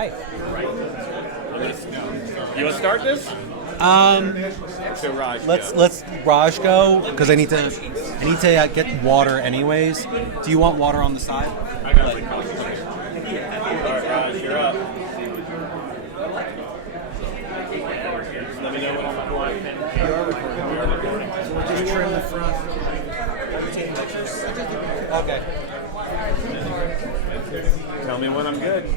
Hi. You want to start this? So Raj, Let's Raj go because I need to get water anyways. Do you want water on the side? I got my coffee. All right, Raj, you're up. Just let me know when I'm recording. We are recording. So we'll just trim the front. Are you taking pictures? Okay. Tell me when I'm good.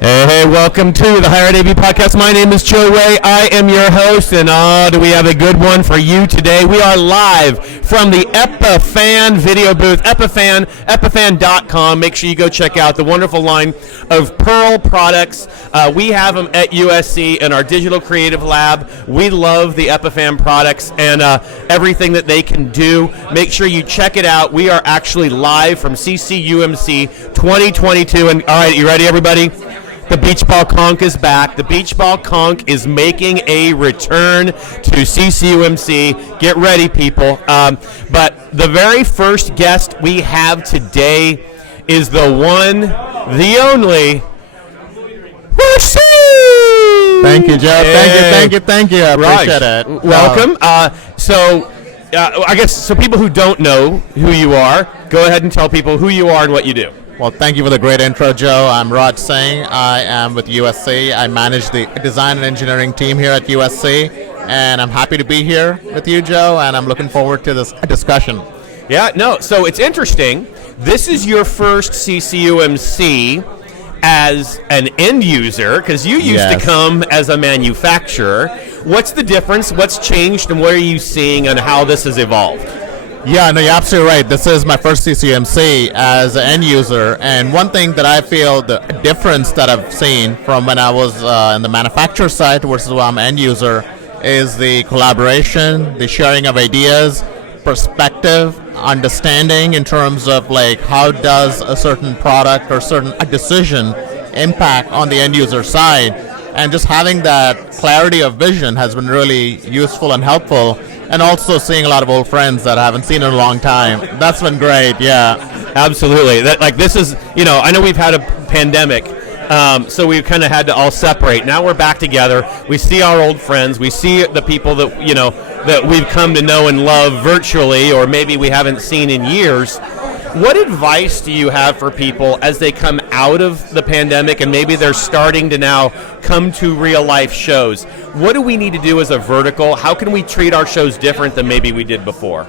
Hey, welcome to the Higher Ed AV Podcast. My name is Joe Ray. I am your host, and do we have a good one for you today? We are live from the Epiphan video booth, Epiphan.com. Make sure you go check out the wonderful line of Pearl products. We have them at USC in our Digital Creative Lab. We love the Epiphan products and everything that they can do. Make sure you check it out. We are actually live from CCUMC 2022. And all right, you ready, everybody? The Beach Ball Conch is back. The Beach Ball Conch is making a return to CCUMC. Get ready, people. But the very first guest we have today is the one, the only, Raj. Thank you, Joe. Thank you. I appreciate it. Welcome. I guess so people who don't know who you are, go ahead and tell people who you are and what you do. Well, thank you for the great intro, Joe. I'm Raj Singh. I am with USC. I manage the design and engineering team here at USC, and I'm happy to be here with you, Joe, and I'm looking forward to this discussion. Yeah, no, so it's interesting. This is your first CCUMC as an end user, because you used to come as a manufacturer. What's the difference? What's changed, and what are you seeing on how this has evolved? Yeah, no, you're absolutely right. This is my first CCUMC as an end user, and one thing that I feel the difference that I've seen from when I was in the manufacturer side versus when I'm an end user is the collaboration, the sharing of ideas, perspective, understanding in terms of like how does a certain product or a decision impact on the end user side, and just having that clarity of vision has been really useful and helpful. And also seeing a lot of old friends that I haven't seen in a long time. That's been great, yeah. Absolutely. This is, I know we've had a pandemic, so we've kind of had to all separate. Now we're back together. We see our old friends. We see the people that, that we've come to know and love virtually, or maybe we haven't seen in years. What advice do you have for people as they come out of the pandemic and maybe they're starting to now come to real life shows? What do we need to do as a vertical? How can we treat our shows different than maybe we did before?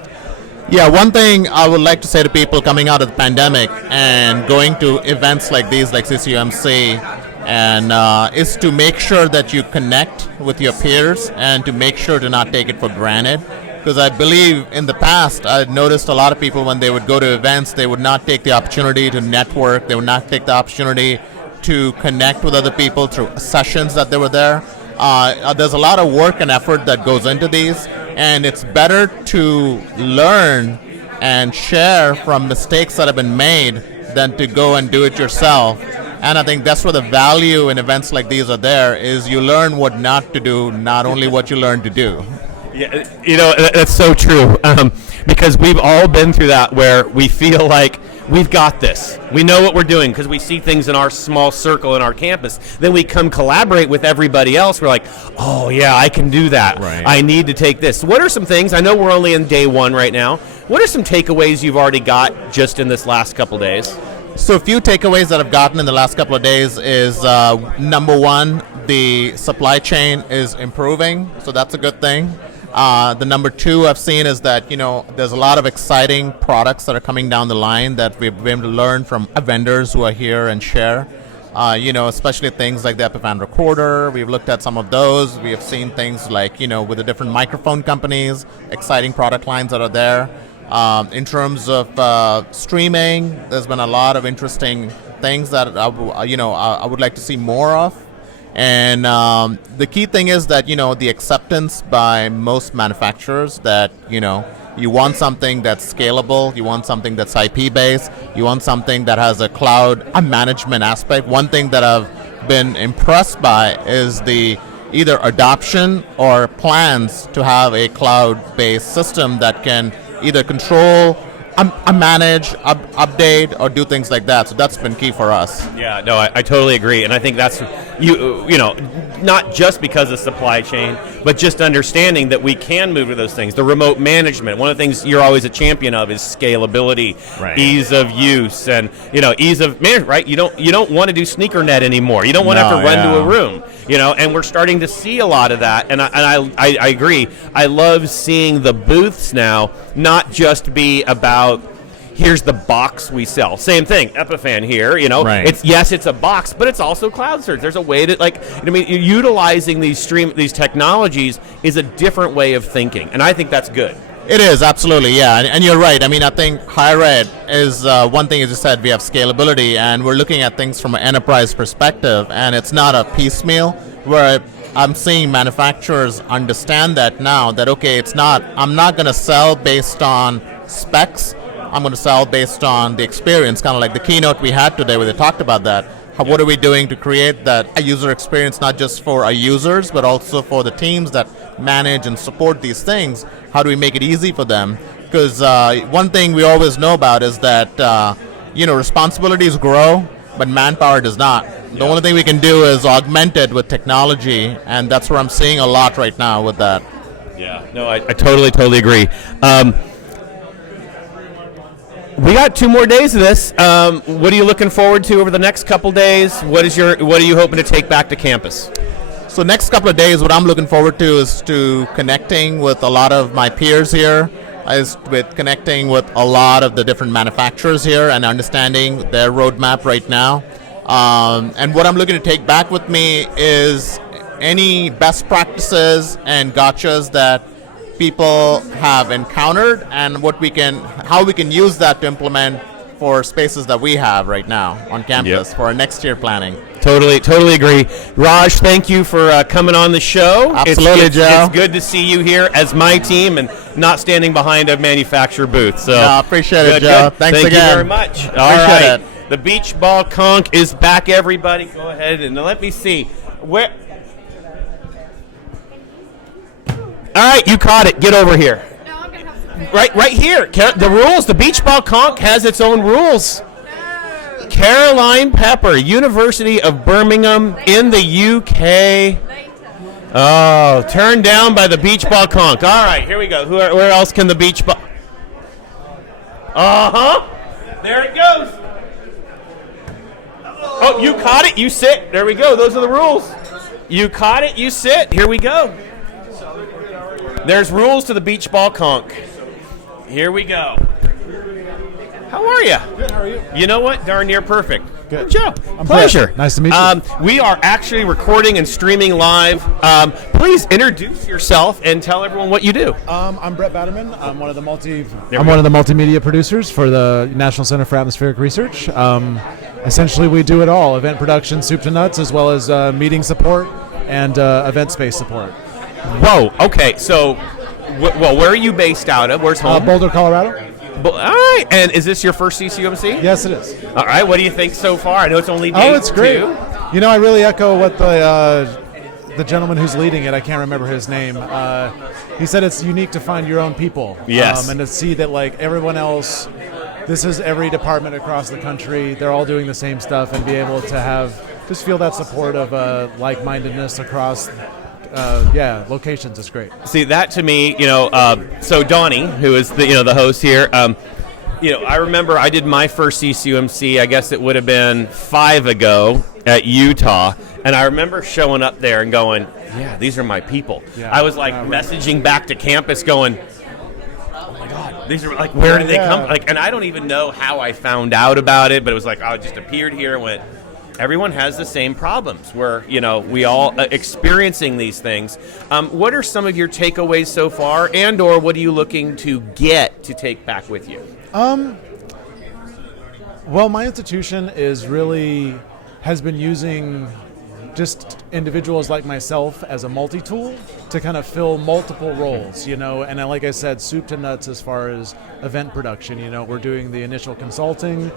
Yeah, one thing I would like to say to people coming out of the pandemic and going to events like these, like CCUMC, and is to make sure that you connect with your peers and to make sure to not take it for granted. Because I believe in the past, I noticed a lot of people when they would go to events, they would not take the opportunity to network, they would not take the opportunity to connect with other people through sessions that they were there. There's a lot of work and effort that goes into these, and it's better to learn and share from mistakes that have been made than to go and do it yourself. And I think that's where the value in events like these are there, is you learn what not to do, not only what you learn to do. Yeah, that's so true, because we've all been through that where we feel like we've got this. We know what we're doing because we see things in our small circle in our campus. Then we come collaborate with everybody else. We're like, oh, yeah, I can do that. Right. I need to take this. What are some things? I know we're only in day one right now. What are some takeaways you've already got just in this last couple days? So a few takeaways that I've gotten in the last couple of days is, number one, the supply chain is improving, so that's a good thing. The number two I've seen is that, there's a lot of exciting products that are coming down the line that we've been able to learn from vendors who are here and share. Especially things like the Epiphan recorder. We've looked at some of those. We have seen things like, with the different microphone companies, exciting product lines that are there. In terms of streaming, there's been a lot of interesting things that I would like to see more of. And the key thing is that, the acceptance by most manufacturers that, you want something that's scalable, you want something that's IP-based, you want something that has a cloud management aspect. One thing that I've been impressed by is the either adoption or plans to have a cloud-based system that can either control manage, update, or do things like that. So that's been key for us. Yeah, no, I totally agree, and I think that's not just because of supply chain, but just understanding that we can move to those things. The remote management. One of the things you're always a champion of is scalability, ease of use, and ease of management. Right? You don't want to do sneaker net anymore. You don't want to have to run to a room. And we're starting to see a lot of that, and I agree. I love seeing the booths now not just be about here's the box we sell. Same thing, Epiphan here. It's a box, but it's also cloud search. There's a way to utilizing these technologies is a different way of thinking, and I think that's good. It is, absolutely, yeah. And you're right. I mean, I think higher ed is one thing, as you said, we have scalability, and we're looking at things from an enterprise perspective, and it's not a piecemeal where I'm seeing manufacturers understand that now, that, okay, I'm not going to sell based on specs, I'm going to sell based on the experience, kind of like the keynote we had today where they talked about that. What are we doing to create that user experience, not just for our users, but also for the teams that manage and support these things? How do we make it easy for them? Because one thing we always know about is that, responsibilities grow, but manpower does not. The only thing we can do is augment it with technology, and that's where I'm seeing a lot right now with that. Yeah, no, I totally agree. We got 2 more days of this. What are you looking forward to over the next couple days? What are you hoping to take back to campus? So next couple of days, what I'm looking forward to is to connecting with a lot of my peers here, with connecting with a lot of the different manufacturers here and understanding their roadmap right now. And what I'm looking to take back with me is any best practices and gotchas that people have encountered, and how we can use that to implement for spaces that we have right now on campus for our next year planning. Totally agree. Raj, thank you for coming on the show. Absolutely, Joe. It's good to see you here as my team and not standing behind a manufacturer booth. So appreciate it, Joe. Thank Thanks again. you very much. All right. The beach ball conch is back, everybody. Go ahead and let me see. Where? All right, you caught it. Get over here. No, I'm gonna have some food. Right here. The rules. The beach ball conch has its own rules. No. Caroline Pepper, University of Birmingham in the UK. Later. Oh, turned down by the beach ball conch. All right, here we go. Where else can the beach ball? There it goes. Oh, you caught it. You sit. There we go. Those are the rules. You caught it. You sit. Here we go. There's rules to the beach ball conch. Here we go. How are you? Good, how are you? You know what? Darn near perfect. Good. Joe, I'm pleasure. Brett. Nice to meet you. We are actually recording and streaming live. Please introduce yourself and tell everyone what you do. I'm Brett Batterman. I'm one of the multimedia producers for the National Center for Atmospheric Research. Essentially, we do it all: event production, soup to nuts, as well as meeting support and event space support. Whoa. Okay. So, where are you based out of? Where's home? Boulder, Colorado. All right. And is this your first CCUMC? Yes, it is. All right. What do you think so far? I know it's only day 2. It's great. I really echo what the gentleman who's leading it, I can't remember his name, he said it's unique to find your own people. Yes. And to see that, like, everyone else, this is every department across the country, they're all doing the same stuff, and be able to just feel that support of like-mindedness across locations is great. See, that to me, so Donnie, who is the host here, I remember I did my first CCUMC, I guess it would have been 5 ago at Utah, and I remember showing up there and going, yeah, these are my people. Yeah. I was messaging back to campus going, oh my God, these are where did they come? And I don't even know how I found out about it, but it was I just appeared here and went, everyone has the same problems. We're, we all experiencing these things. What are some of your takeaways so far, and/or what are you looking to get to take back with you? Well, my institution has been using just individuals like myself as a multi-tool to kind of fill multiple roles, and like I said, soup to nuts as far as event production. We're doing the initial consulting.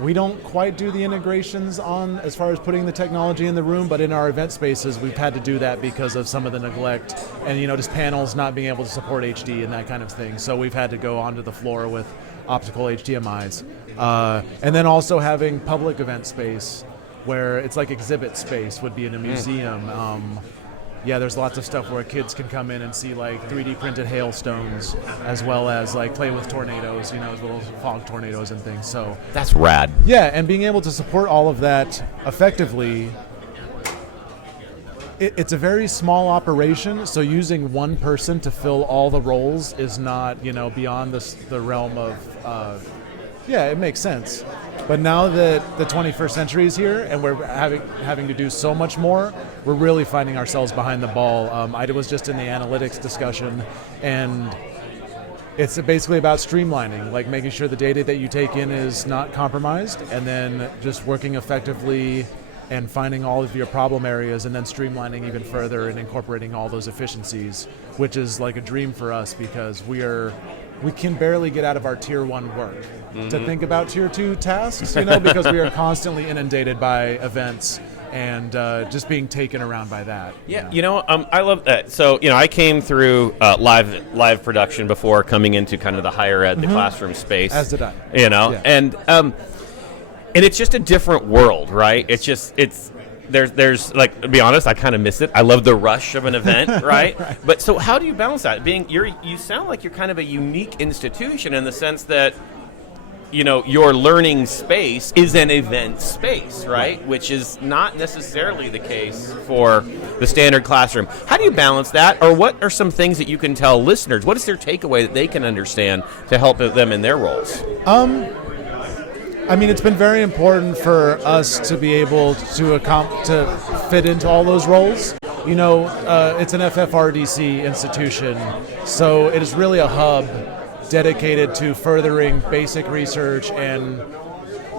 We don't quite do the integrations as far as putting the technology in the room, but in our event spaces, we've had to do that because of some of the neglect and, just panels not being able to support HD and that kind of thing. So we've had to go onto the floor with optical HDMIs. And then also having public event space where it's like exhibit space would be in a museum. Yeah, there's lots of stuff where kids can come in and see like 3D printed hailstones, as well as like play with tornadoes, little fog tornadoes and things. So That's rad. yeah, and being able to support all of that effectively, it's a very small operation. So using one person to fill all the roles is not, beyond the realm of, yeah, it makes sense. But now that the 21st century is here and we're having to do so much more, we're really finding ourselves behind the ball. I was just in the analytics discussion, and it's basically about streamlining, like making sure the data that you take in is not compromised, and then just working effectively and finding all of your problem areas and then streamlining even further and incorporating all those efficiencies, which is like a dream for us because we can barely get out of our tier 1 work to think about tier 2 tasks, because we are constantly inundated by events and just being taken around by that. Yeah, I love that. So, I came through live production before coming into kind of the higher ed, the classroom space. As did I. Yeah. And it's just a different world, right? There's like, to be honest, I kind of miss it. I love the rush of an event, right? But so how do you balance that? You sound like you're kind of a unique institution in the sense that, your learning space is an event space, right? Which is not necessarily the case for the standard classroom. How do you balance that? Or what are some things that you can tell listeners? What is their takeaway that they can understand to help them in their roles? It's been very important for us to be able to fit into all those roles. It's an FFRDC institution, so it is really a hub dedicated to furthering basic research and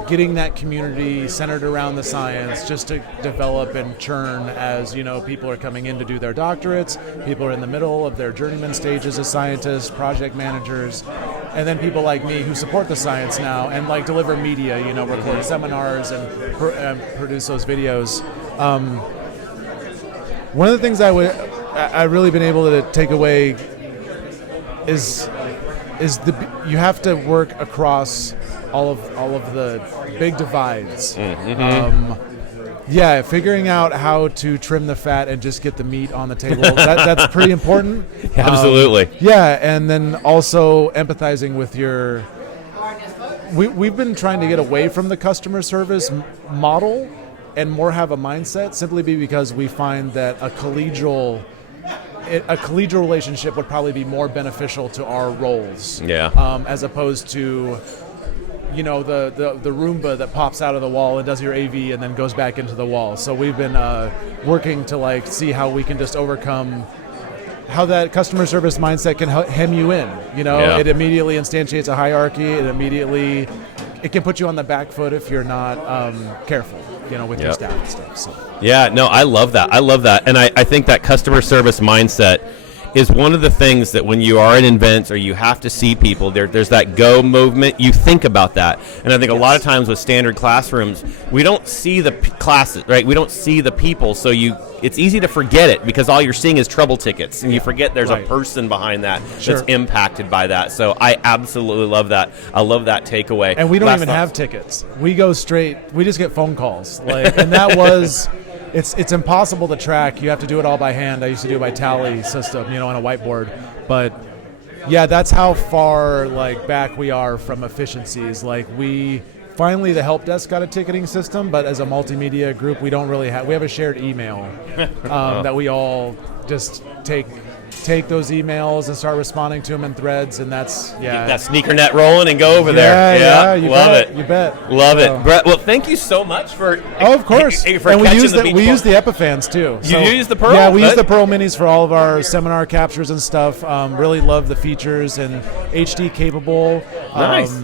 getting that community centered around the science just to develop and churn as, people are coming in to do their doctorates, people are in the middle of their journeyman stages as scientists, project managers, and then people like me who support the science now and like deliver media, record seminars and produce those videos. One of the things I've really been able to take away is you have to work across all of the big divides. Figuring out how to trim the fat and just get the meat on the table, that's pretty important. Absolutely. And then also empathizing with we've been trying to get away from the customer service model and more have a mindset, simply because we find that a collegial relationship would probably be more beneficial to our roles. As opposed to the Roomba that pops out of the wall and does your AV and then goes back into the wall. So we've been working to see how we can just overcome how that customer service mindset can hem you in. It immediately instantiates a hierarchy. It can put you on the back foot if you're not careful, with your staff and stuff. So. Yeah, no, I love that. And I think that customer service mindset is one of the things that when you are in events or you have to see people, there's that go movement, you think about that. And I think a lot of times with standard classrooms, we don't see the classes, right? We don't see the people, so it's easy to forget it because all you're seeing is trouble tickets, and you forget there's a person behind that that's impacted by that. So I absolutely love that. I love that takeaway. And we don't even have tickets. We go straight, we just get phone calls. And that was... It's impossible to track. You have to do it all by hand. I used to do it by tally system, on a whiteboard. But yeah, that's how far back we are from efficiencies. Finally the help desk got a ticketing system, but as a multimedia group, we don't really have. We have a shared email that we all just take those emails and start responding to them in threads, and that's Keep that sneaker net rolling and go over there. Yeah, you love bet, it. You bet. Love it, Brett. Well, thank you so much for. Oh, of course. For and we use the the Epiphans too. You use the Pearl? Yeah, we use the Pearl Minis for all of our seminar captures and stuff. Really love the features and HD capable. Nice.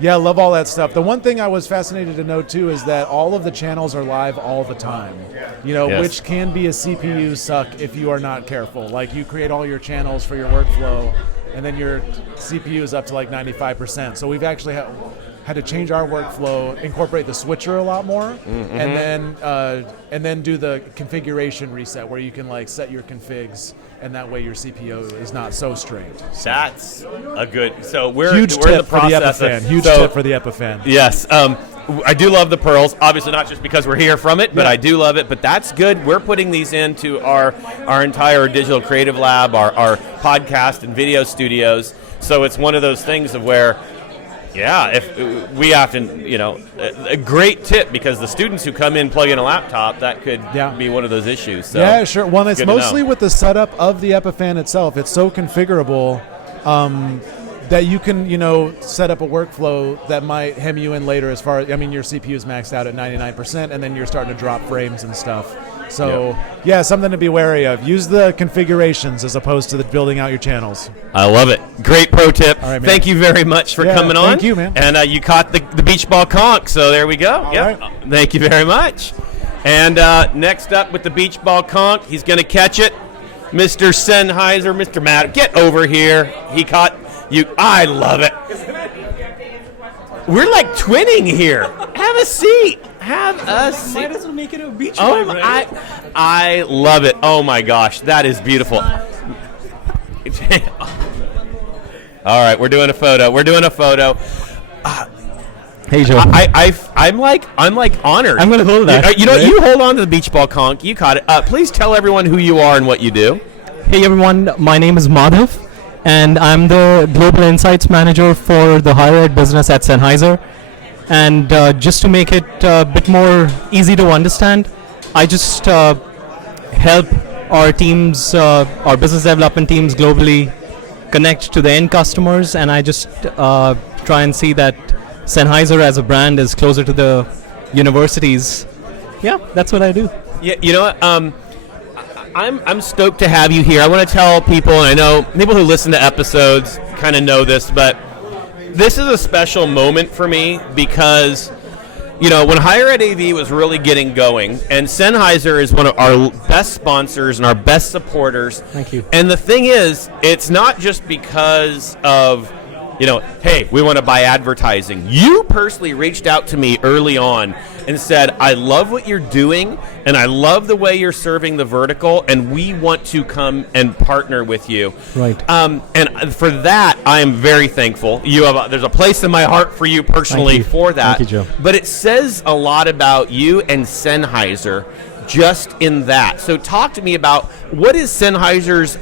Yeah, love all that stuff. The one thing I was fascinated to know too is that all of the channels are live all the time. Which can be a CPU suck if you are not careful. You create all your channels for your workflow, and then your CPU is up to 95%. So we've actually had to change our workflow, incorporate the switcher a lot more, and then do the configuration reset where you can like set your configs, and that way your CPU is not so strained. That's a good. So we're Huge we're in the tip for the process of- Epiphan. Huge so- tip for the Epiphan. Yes. I do love the pearls. Obviously, not just because we're here from it, but Yeah. I do love it. But that's good. We're putting these into our entire digital creative lab, our podcast and video studios. So it's one of those things of where, yeah, if we often, a great tip because the students who come in plug in a laptop, that could Yeah. be one of those issues. So Yeah, sure. Well, it's good to mostly know. with the setup of the Epiphan itself. It's so configurable that you can, set up a workflow that might hem you in later as far as, your CPU is maxed out at 99%, and then you're starting to drop frames and stuff. So, yeah, something to be wary of. Use the configurations as opposed to the building out your channels. I love it. Great pro tip. All right, man. Thank you very much for Yeah, coming on. thank you, man. And you caught the beach ball conch, so there we go. All Yep. right. Thank you very much. And next up with the beach ball conch, he's going to catch it. Mr. Sennheiser, Mr. Matt, get over here. He caught you. I love it. We're like twinning here. Have a seat. Have a seat. Might as well make it a beach Oh, vibe, right? I love it. Oh my gosh, that is beautiful. All right, we're doing a photo. Hey, Joe. I'm like honored. I'm gonna hold that. You know, you hold on to the beach ball conch. You caught it. Please tell everyone who you are and what you do. Hey, everyone. My name is Madhav, and I'm the Global Insights Manager for the higher ed business at Sennheiser. And just to make it a bit more easy to understand, I just help our teams, our business development teams globally connect to the end customers, and I just try and see that Sennheiser as a brand is closer to the universities. Yeah, that's what I do. Yeah, you know what? I'm stoked to have you here. I want to tell people, and I know people who listen to episodes kind of know this, but this is a special moment for me because, when Higher Ed AV was really getting going, and Sennheiser is one of our best sponsors and our best supporters. Thank you. And the thing is, it's not just because of, hey, we want to buy advertising. You personally reached out to me early on and said, I love what you're doing, and I love the way you're serving the vertical, and we want to come and partner with you. Right. And for that, I am very thankful. There's a place in my heart for you personally Thank you. for that. Thank you, Joe. But it says a lot about you and Sennheiser just in that. So talk to me about what is Sennheiser's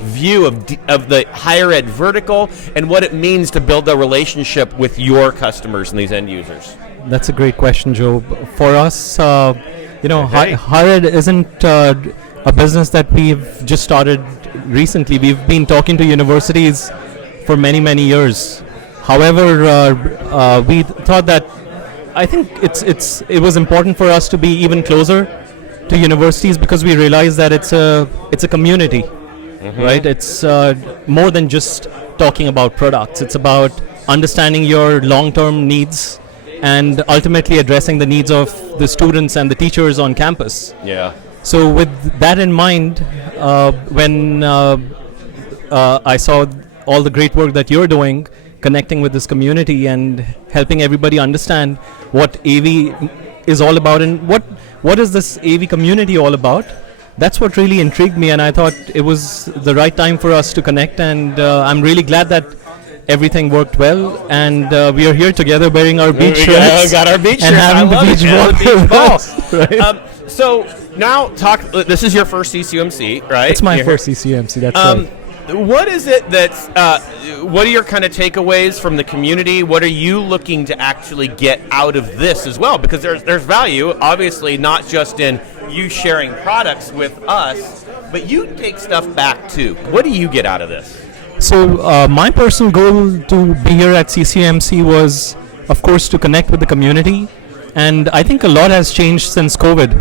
view of the higher ed vertical and what it means to build a relationship with your customers and these end users. That's a great question, Joe. For us, higher ed isn't a business that we've just started recently. We've been talking to universities for many, many years. However, we thought that I think it was important for us to be even closer to universities because we realized that it's a community, right? It's more than just talking about products. It's about understanding your long-term needs and ultimately addressing the needs of the students and the teachers on campus. Yeah. So with that in mind, when I saw all the great work that you're doing, connecting with this community and helping everybody understand what AV is all about and what is this AV community all about, that's what really intrigued me, and I thought it was the right time for us to connect, and I'm really glad that everything worked well, and we are here together wearing our beach shirts. Got our beach and shirts. having I love the beach it, man. ball. The beach ball. Right. So now this is your first CCUMC, right? It's my You're first CCUMC, that's right. What is it that's, what are your kind of takeaways from the community? What are you looking to actually get out of this as well? Because there's value, obviously, not just in you sharing products with us, but you take stuff back too. What do you get out of this? So my personal goal to be here at CCUMC was, of course, to connect with the community. And I think a lot has changed since COVID.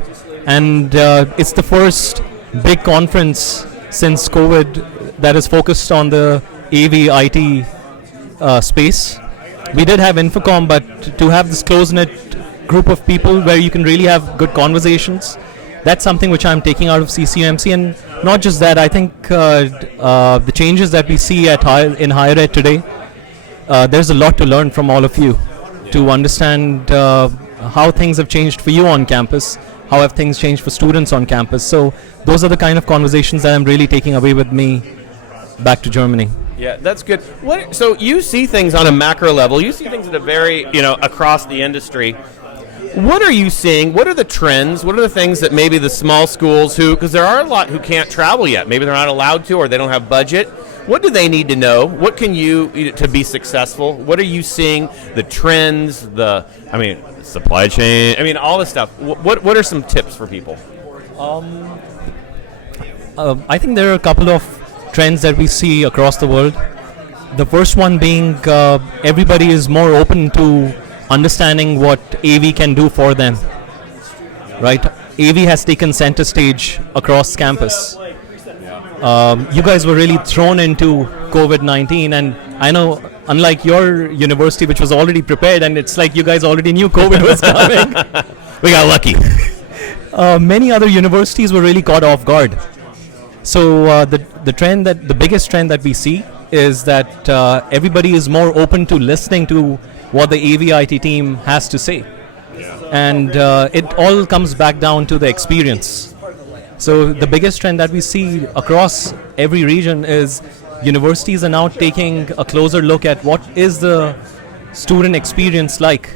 And it's the first big conference since COVID that is focused on the AV IT space. We did have Infocom, but to have this close-knit group of people where you can really have good conversations, that's something which I'm taking out of CCUMC. And not just that, I think the changes that we see in higher ed today, there's a lot to learn from all of you. to understand how things have changed for you on campus, how have things changed for students on campus. So those are the kind of conversations that I'm really taking away with me back to Germany. Yeah, that's good. So you see things on a macro level. You see things at a very, across the industry. What are you seeing? What are the trends? What are the things that maybe the small schools because there are a lot who can't travel yet. Maybe they're not allowed to, or they don't have budget. What do they need to know? What can you, to be successful? What are you seeing? The trends, supply chain, all this stuff. What are some tips for people? I think there are a couple of trends that we see across the world. The first one being everybody is more open to understanding what AV can do for them. Right? AV has taken center stage across campus. You guys were really thrown into COVID-19, and I know, unlike your university, which was already prepared, and it's like you guys already knew COVID was coming. We got lucky. Many other universities were really caught off guard. So the biggest trend that we see is that everybody is more open to listening to what the AV-IT team has to say. And it all comes back down to the experience. So the biggest trend that we see across every region is universities are now taking a closer look at what is the student experience like,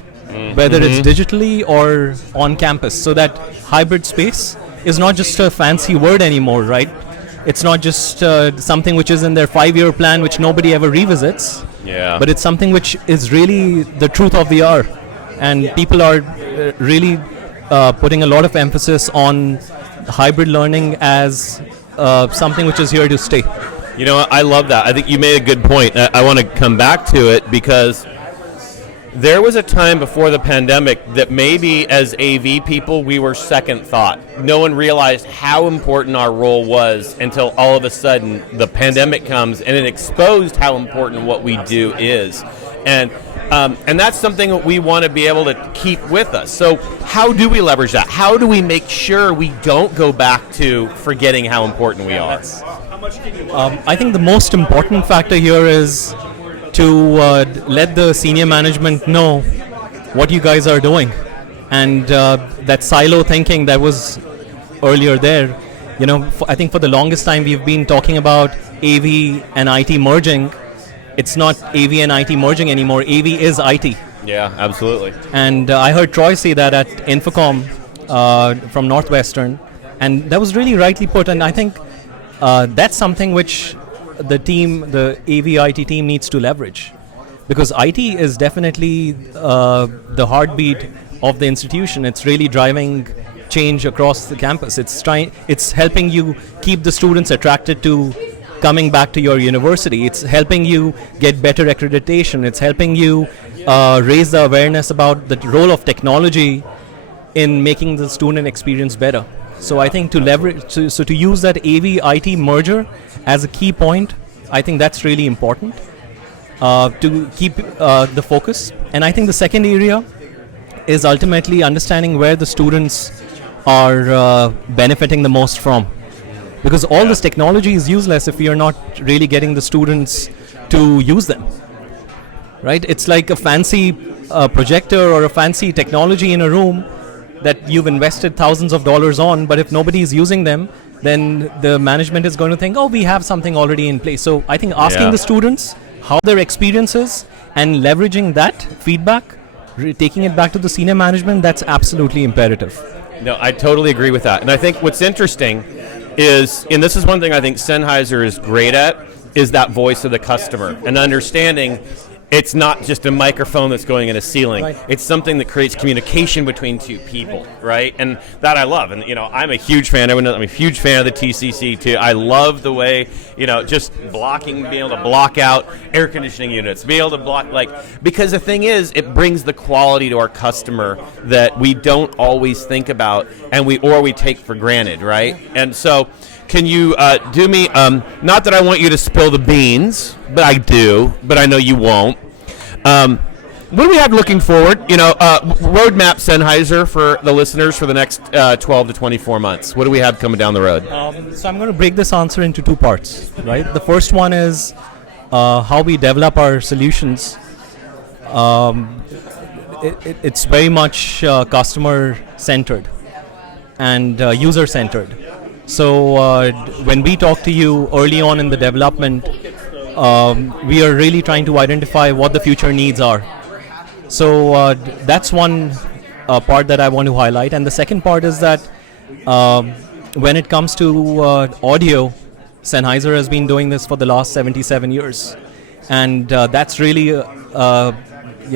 whether it's digitally or on campus. So that hybrid space is not just a fancy word anymore, right? It's not just something which is in their 5-year plan, which nobody ever revisits. Yeah. But it's something which is really the truth of the hour. And people are really putting a lot of emphasis on hybrid learning as something which is here to stay. I love that. I think you made a good point. I want to come back to it because there was a time before the pandemic that maybe as AV people we were second thought. No one realized how important our role was until all of a sudden the pandemic comes and it exposed how important what we do is. And that's something that we want to be able to keep with us. So how do we leverage that? How do we make sure we don't go back to forgetting how important we are? I think the most important factor here is to let the senior management know what you guys are doing. And that silo thinking that was earlier there, I think for the longest time we've been talking about AV and IT merging. It's not AV and IT merging anymore. AV is IT. Yeah, absolutely. And I heard Troy say that at Infocom from Northwestern, and that was really rightly put. And I think that's something which the AV IT team needs to leverage, because IT is definitely the heartbeat of the institution. It's really driving change across the campus. It's helping you keep the students attracted to coming back to your university. It's helping you get better accreditation. It's helping you raise the awareness about the role of technology in making the student experience better. So I think to leverage, to use that AV-IT merger as a key point, I think that's really important to keep the focus. And I think the second area is ultimately understanding where the students are benefiting the most from. Because all this technology is useless if you're not really getting the students to use them, right? It's like a fancy projector or a fancy technology in a room that you've invested thousands of dollars on, but if nobody is using them, then the management is going to think, oh, we have something already in place. So I think asking the students how their experience is and leveraging that feedback, taking it back to the senior management, that's absolutely imperative. No, I totally agree with that. And I think what's interesting is, and this is one thing I think Sennheiser is great at, is that voice of the customer and understanding it's not just a microphone that's going in a ceiling. Right. It's something that creates communication between two people, right? And that I love. And, I'm a huge fan. I'm a huge fan of the TCC, too. I love the way, just blocking, being able to block out air conditioning units, be able to block, because the thing is, it brings the quality to our customer that we don't always think about and we take for granted, right? And so, can you do me, not that I want you to spill the beans, but I do, but I know you won't. What do we have looking forward? Roadmap Sennheiser for the listeners for the next 12 to 24 months. What do we have coming down the road? So I'm going to break this answer into two parts, right? The first one is how we develop our solutions. it's very much customer centered and user centered. So when we talk to you early on in the development, we are really trying to identify what the future needs are. So that's one part that I want to highlight. And the second part is that when it comes to audio, Sennheiser has been doing this for the last 77 years. And that's really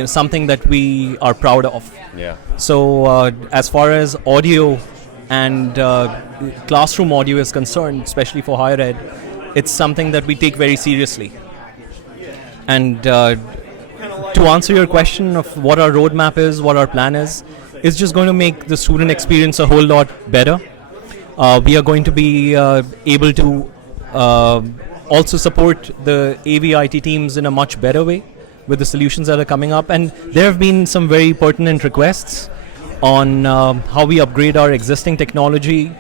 something that we are proud of. Yeah. So as far as audio and classroom audio is concerned, especially for higher ed, it's something that we take very seriously. And to answer your question of what our roadmap is, what our plan is, it's just going to make the student experience a whole lot better. We are going to be able to also support the AV IT teams in a much better way with the solutions that are coming up. And there have been some very pertinent requests on how we upgrade our existing technology.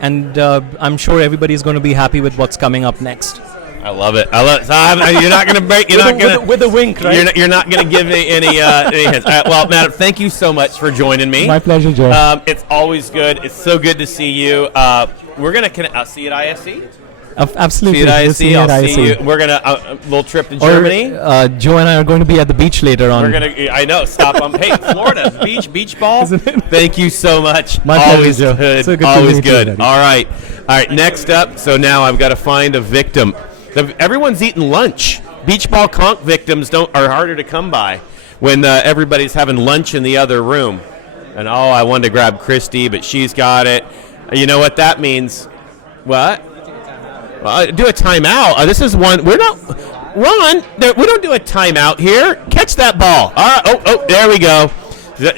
And I'm sure everybody's going to be happy with what's coming up next. I love it. So you're not going to break. You're not going with a wink, right? You're not going to give me any hints. Well, Matt, thank you so much for joining me. My pleasure, Joe. It's always good. It's so good to see you. We're going to I'll see you at ISC. Absolutely. See you at ISC. I'll see you. We're going to little trip to Germany. Joe and I are going to be at the beach later on. We're going to. I know. Stop on. Hey, Florida beach ball. Thank you so much. My always pleasure, Joe. good. So good always to meet good. you, All right. Next up. So now I've got to find a victim. Everyone's eating lunch. Beach ball conch victims are harder to come by when everybody's having lunch in the other room. And I wanted to grab Christy, but she's got it. You know what that means? What? Well, do a timeout. This is one. We're not. Ron, we don't do a timeout here. Catch that ball. All right. Oh, there we go.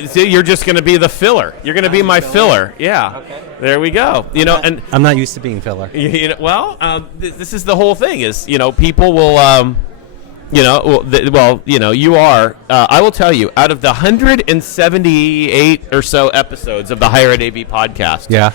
See, you're just going to be the filler. You're going to be my filler. Yeah. Okay. There we go. And I'm not used to being filler. This is the whole thing. Is people will, you are. I will tell you, out of the 178 or so episodes of the Higher Ed AV podcast,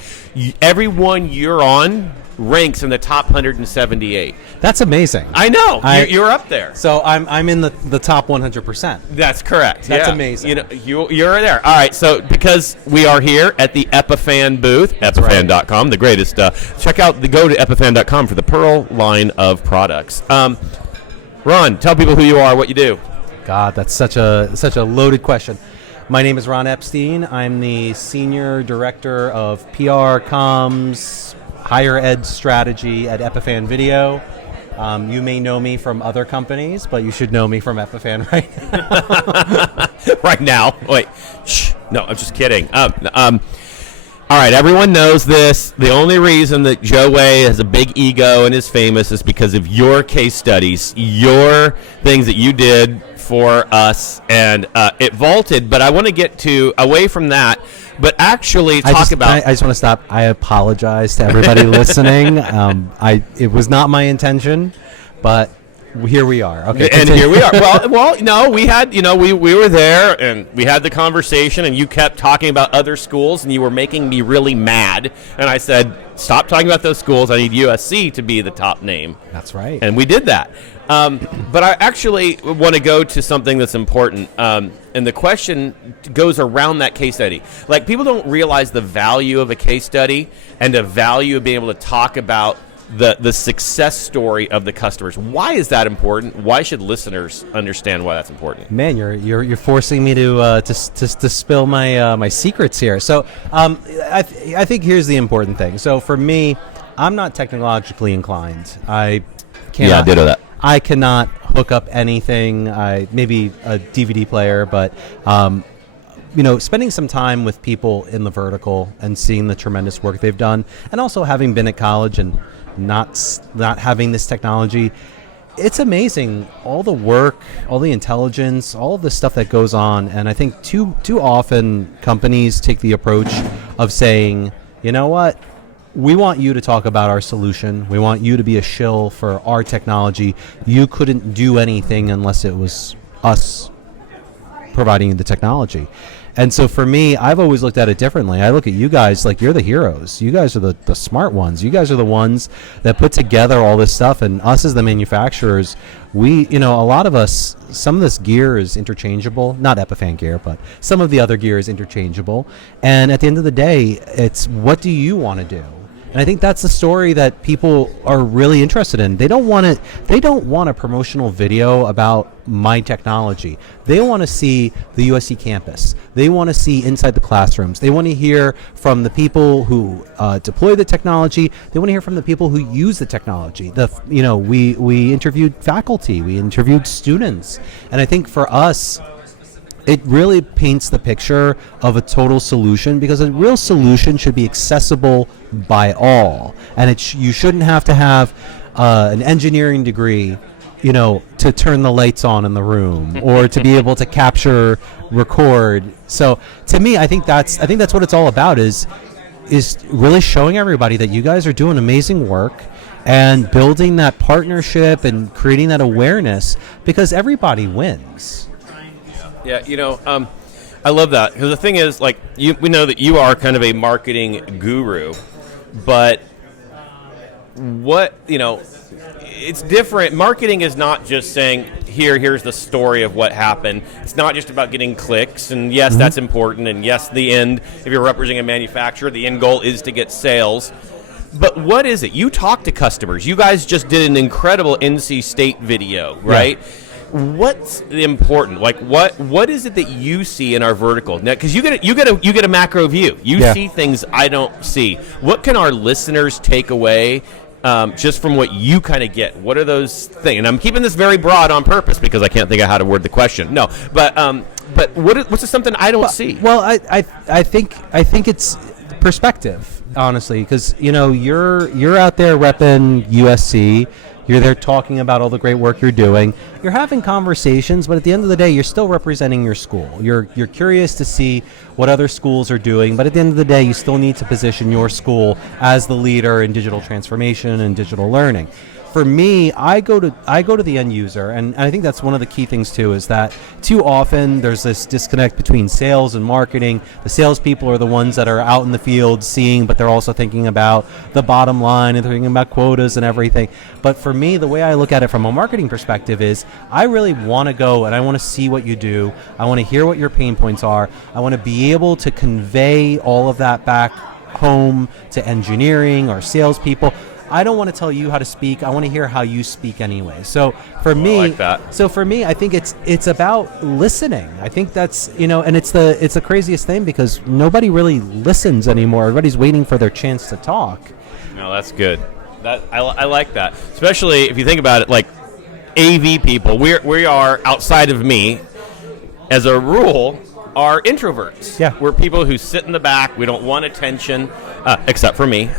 everyone you're on ranks in the top 178. That's amazing. I know. You're up there. So I'm in the top 100%. That's correct. That's amazing. You're there. All right. So because we are here at the Epiphan booth, Epiphan.com, the greatest. Go to Epiphan.com for the Pearl line of products. Ron, tell people who you are, what you do. God, that's such a loaded question. My name is Ron Epstein. I'm the Senior Director of PR Comms Higher Ed Strategy at Epiphan Video. You may know me from other companies, but you should know me from Epiphan right now. Right now. Wait. Shh. No, I'm just kidding. All right, everyone knows this. The only reason that Joe Way has a big ego and is famous is because of your case studies, your things that you did for us, and it vaulted. But I want to get away from that, but actually talk about. I just want to stop. I apologize to everybody listening. It was not my intention, but here we are. Okay, and here we are. Well, no, we had, we were there and we had the conversation, and you kept talking about other schools, and you were making me really mad. And I said, stop talking about those schools. I need USC to be the top name. That's right. And we did that. But I actually want to go to something that's important. And the question goes around that case study. Like, people don't realize the value of a case study and the value of being able to talk about the success story of the customers. Why is that important? Why should listeners understand why that's important? Man, you're forcing me to spill my secrets here. So I think here's the important thing. So for me, I'm not technologically inclined. I ditto that. I cannot hook up anything. Maybe a DVD player, but spending some time with people in the vertical and seeing the tremendous work they've done, and also having been at college and not having this technology, it's amazing, all the work, all the intelligence, all of the stuff that goes on. And I think too often companies take the approach of saying, you know what, we want you to talk about our solution, we want you to be a shill for our technology, you couldn't do anything unless it was us providing the technology. And so for me, I've always looked at it differently. I look at you guys like you're the heroes. You guys are the smart ones. You guys are the ones that put together all this stuff. And us as the manufacturers, we, a lot of us, some of this gear is interchangeable. Not Epiphan gear, but some of the other gear is interchangeable. And at the end of the day, it's what do you want to do? And I think that's the story that people are really interested in. They don't want a promotional video about my technology. They want to see the USC campus. They want to see inside the classrooms. They want to hear from the people who deploy the technology. They want to hear from the people who use the technology. We interviewed faculty. We interviewed students. And I think for us, it really paints the picture of a total solution, because a real solution should be accessible by all, and you shouldn't have to have an engineering degree, to turn the lights on in the room or to be able to capture, record. So to me, I think that's what it's all about, is really showing everybody that you guys are doing amazing work and building that partnership and creating that awareness, because everybody wins. Yeah, I love that, because the thing is, like, we know that you are kind of a marketing guru, but it's different. Marketing is not just saying, here's the story of what happened. It's not just about getting clicks, and yes, that's important, and yes, the end, if you're representing a manufacturer, the end goal is to get sales. But what is it? You talk to customers. You guys just did an incredible NC State video, right? Yeah. What's important? Like, what is it that you see in our vertical? Now, because you get a macro view. You see things I don't see. What can our listeners take away just from what you kind of get? What are those things? And I'm keeping this very broad on purpose because I can't think of how to word the question. No, but what's something I don't see? Well, I think it's perspective, honestly, because you're out there repping USC. You're there talking about all the great work you're doing. You're having conversations, but at the end of the day, you're still representing your school. You're curious to see what other schools are doing, but at the end of the day, you still need to position your school as the leader in digital transformation and digital learning. For me, I go to the end user, and I think that's one of the key things too, is that too often there's this disconnect between sales and marketing. The salespeople are the ones that are out in the field seeing, but they're also thinking about the bottom line and they're thinking about quotas and everything. But for me, the way I look at it from a marketing perspective is I really want to go and I want to see what you do. I want to hear what your pain points are. I want to be able to convey all of that back home to engineering or salespeople. I don't want to tell you how to speak. I want to hear how you speak anyway. So for me, I like that. So for me, I think it's about listening. I think that's and it's the craziest thing because nobody really listens anymore. Everybody's waiting for their chance to talk. No, that's good. I like that, especially if you think about it. Like AV people, we are outside of me, as a rule, are introverts. Yeah, we're people who sit in the back. We don't want attention, except for me.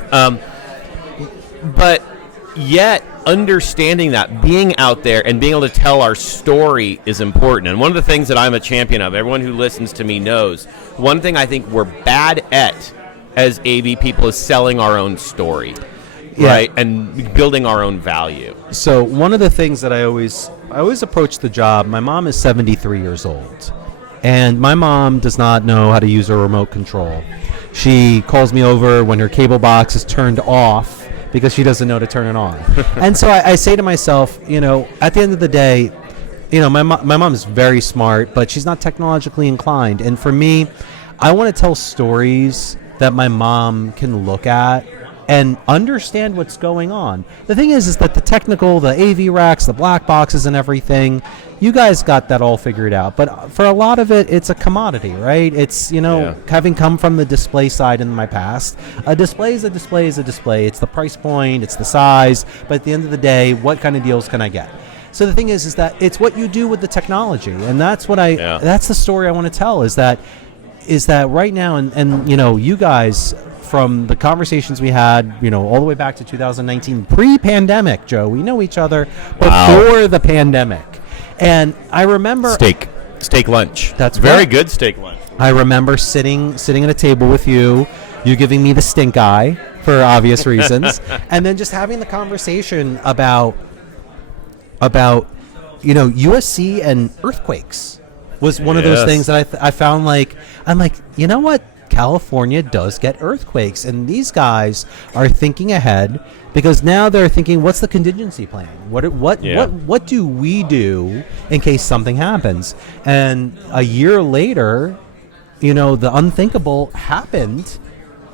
But yet, understanding that, being out there and being able to tell our story is important. And one of the things that I'm a champion of, everyone who listens to me knows, one thing I think we're bad at as AV people is selling our own story, right? And building our own value. So one of the things that I always approach the job, my mom is 73 years old. And my mom does not know how to use a remote control. She calls me over when her cable box is turned off, because she doesn't know to turn it on. And so I say to myself, at the end of the day, my mom is very smart, but she's not technologically inclined. And for me, I want to tell stories that my mom can look at and understand what's going on. The thing is that the technical, the AV racks, the black boxes and everything, you guys got that all figured out. But for a lot of it, it's a commodity, right? It's, having come from the display side in my past, a display is a display is a display. It's the price point, it's the size, but at the end of the day, what kind of deals can I get? So the thing is that it's what you do with the technology. And that's what that's the story I want to tell, is that right now, and you guys, from the conversations we had, all the way back to 2019, pre-pandemic, Joe, we know each other before the pandemic. And I remember steak lunch. That's very good steak lunch. I remember sitting at a table with you giving me the stink eye for obvious reasons, and then just having the conversation about USC and earthquakes. was one of those Yes. things that I found I'm like, you know what? California does get earthquakes, and these guys are thinking ahead because now they're thinking, what's the contingency plan? What do we do in case something happens? And a year later, the unthinkable happened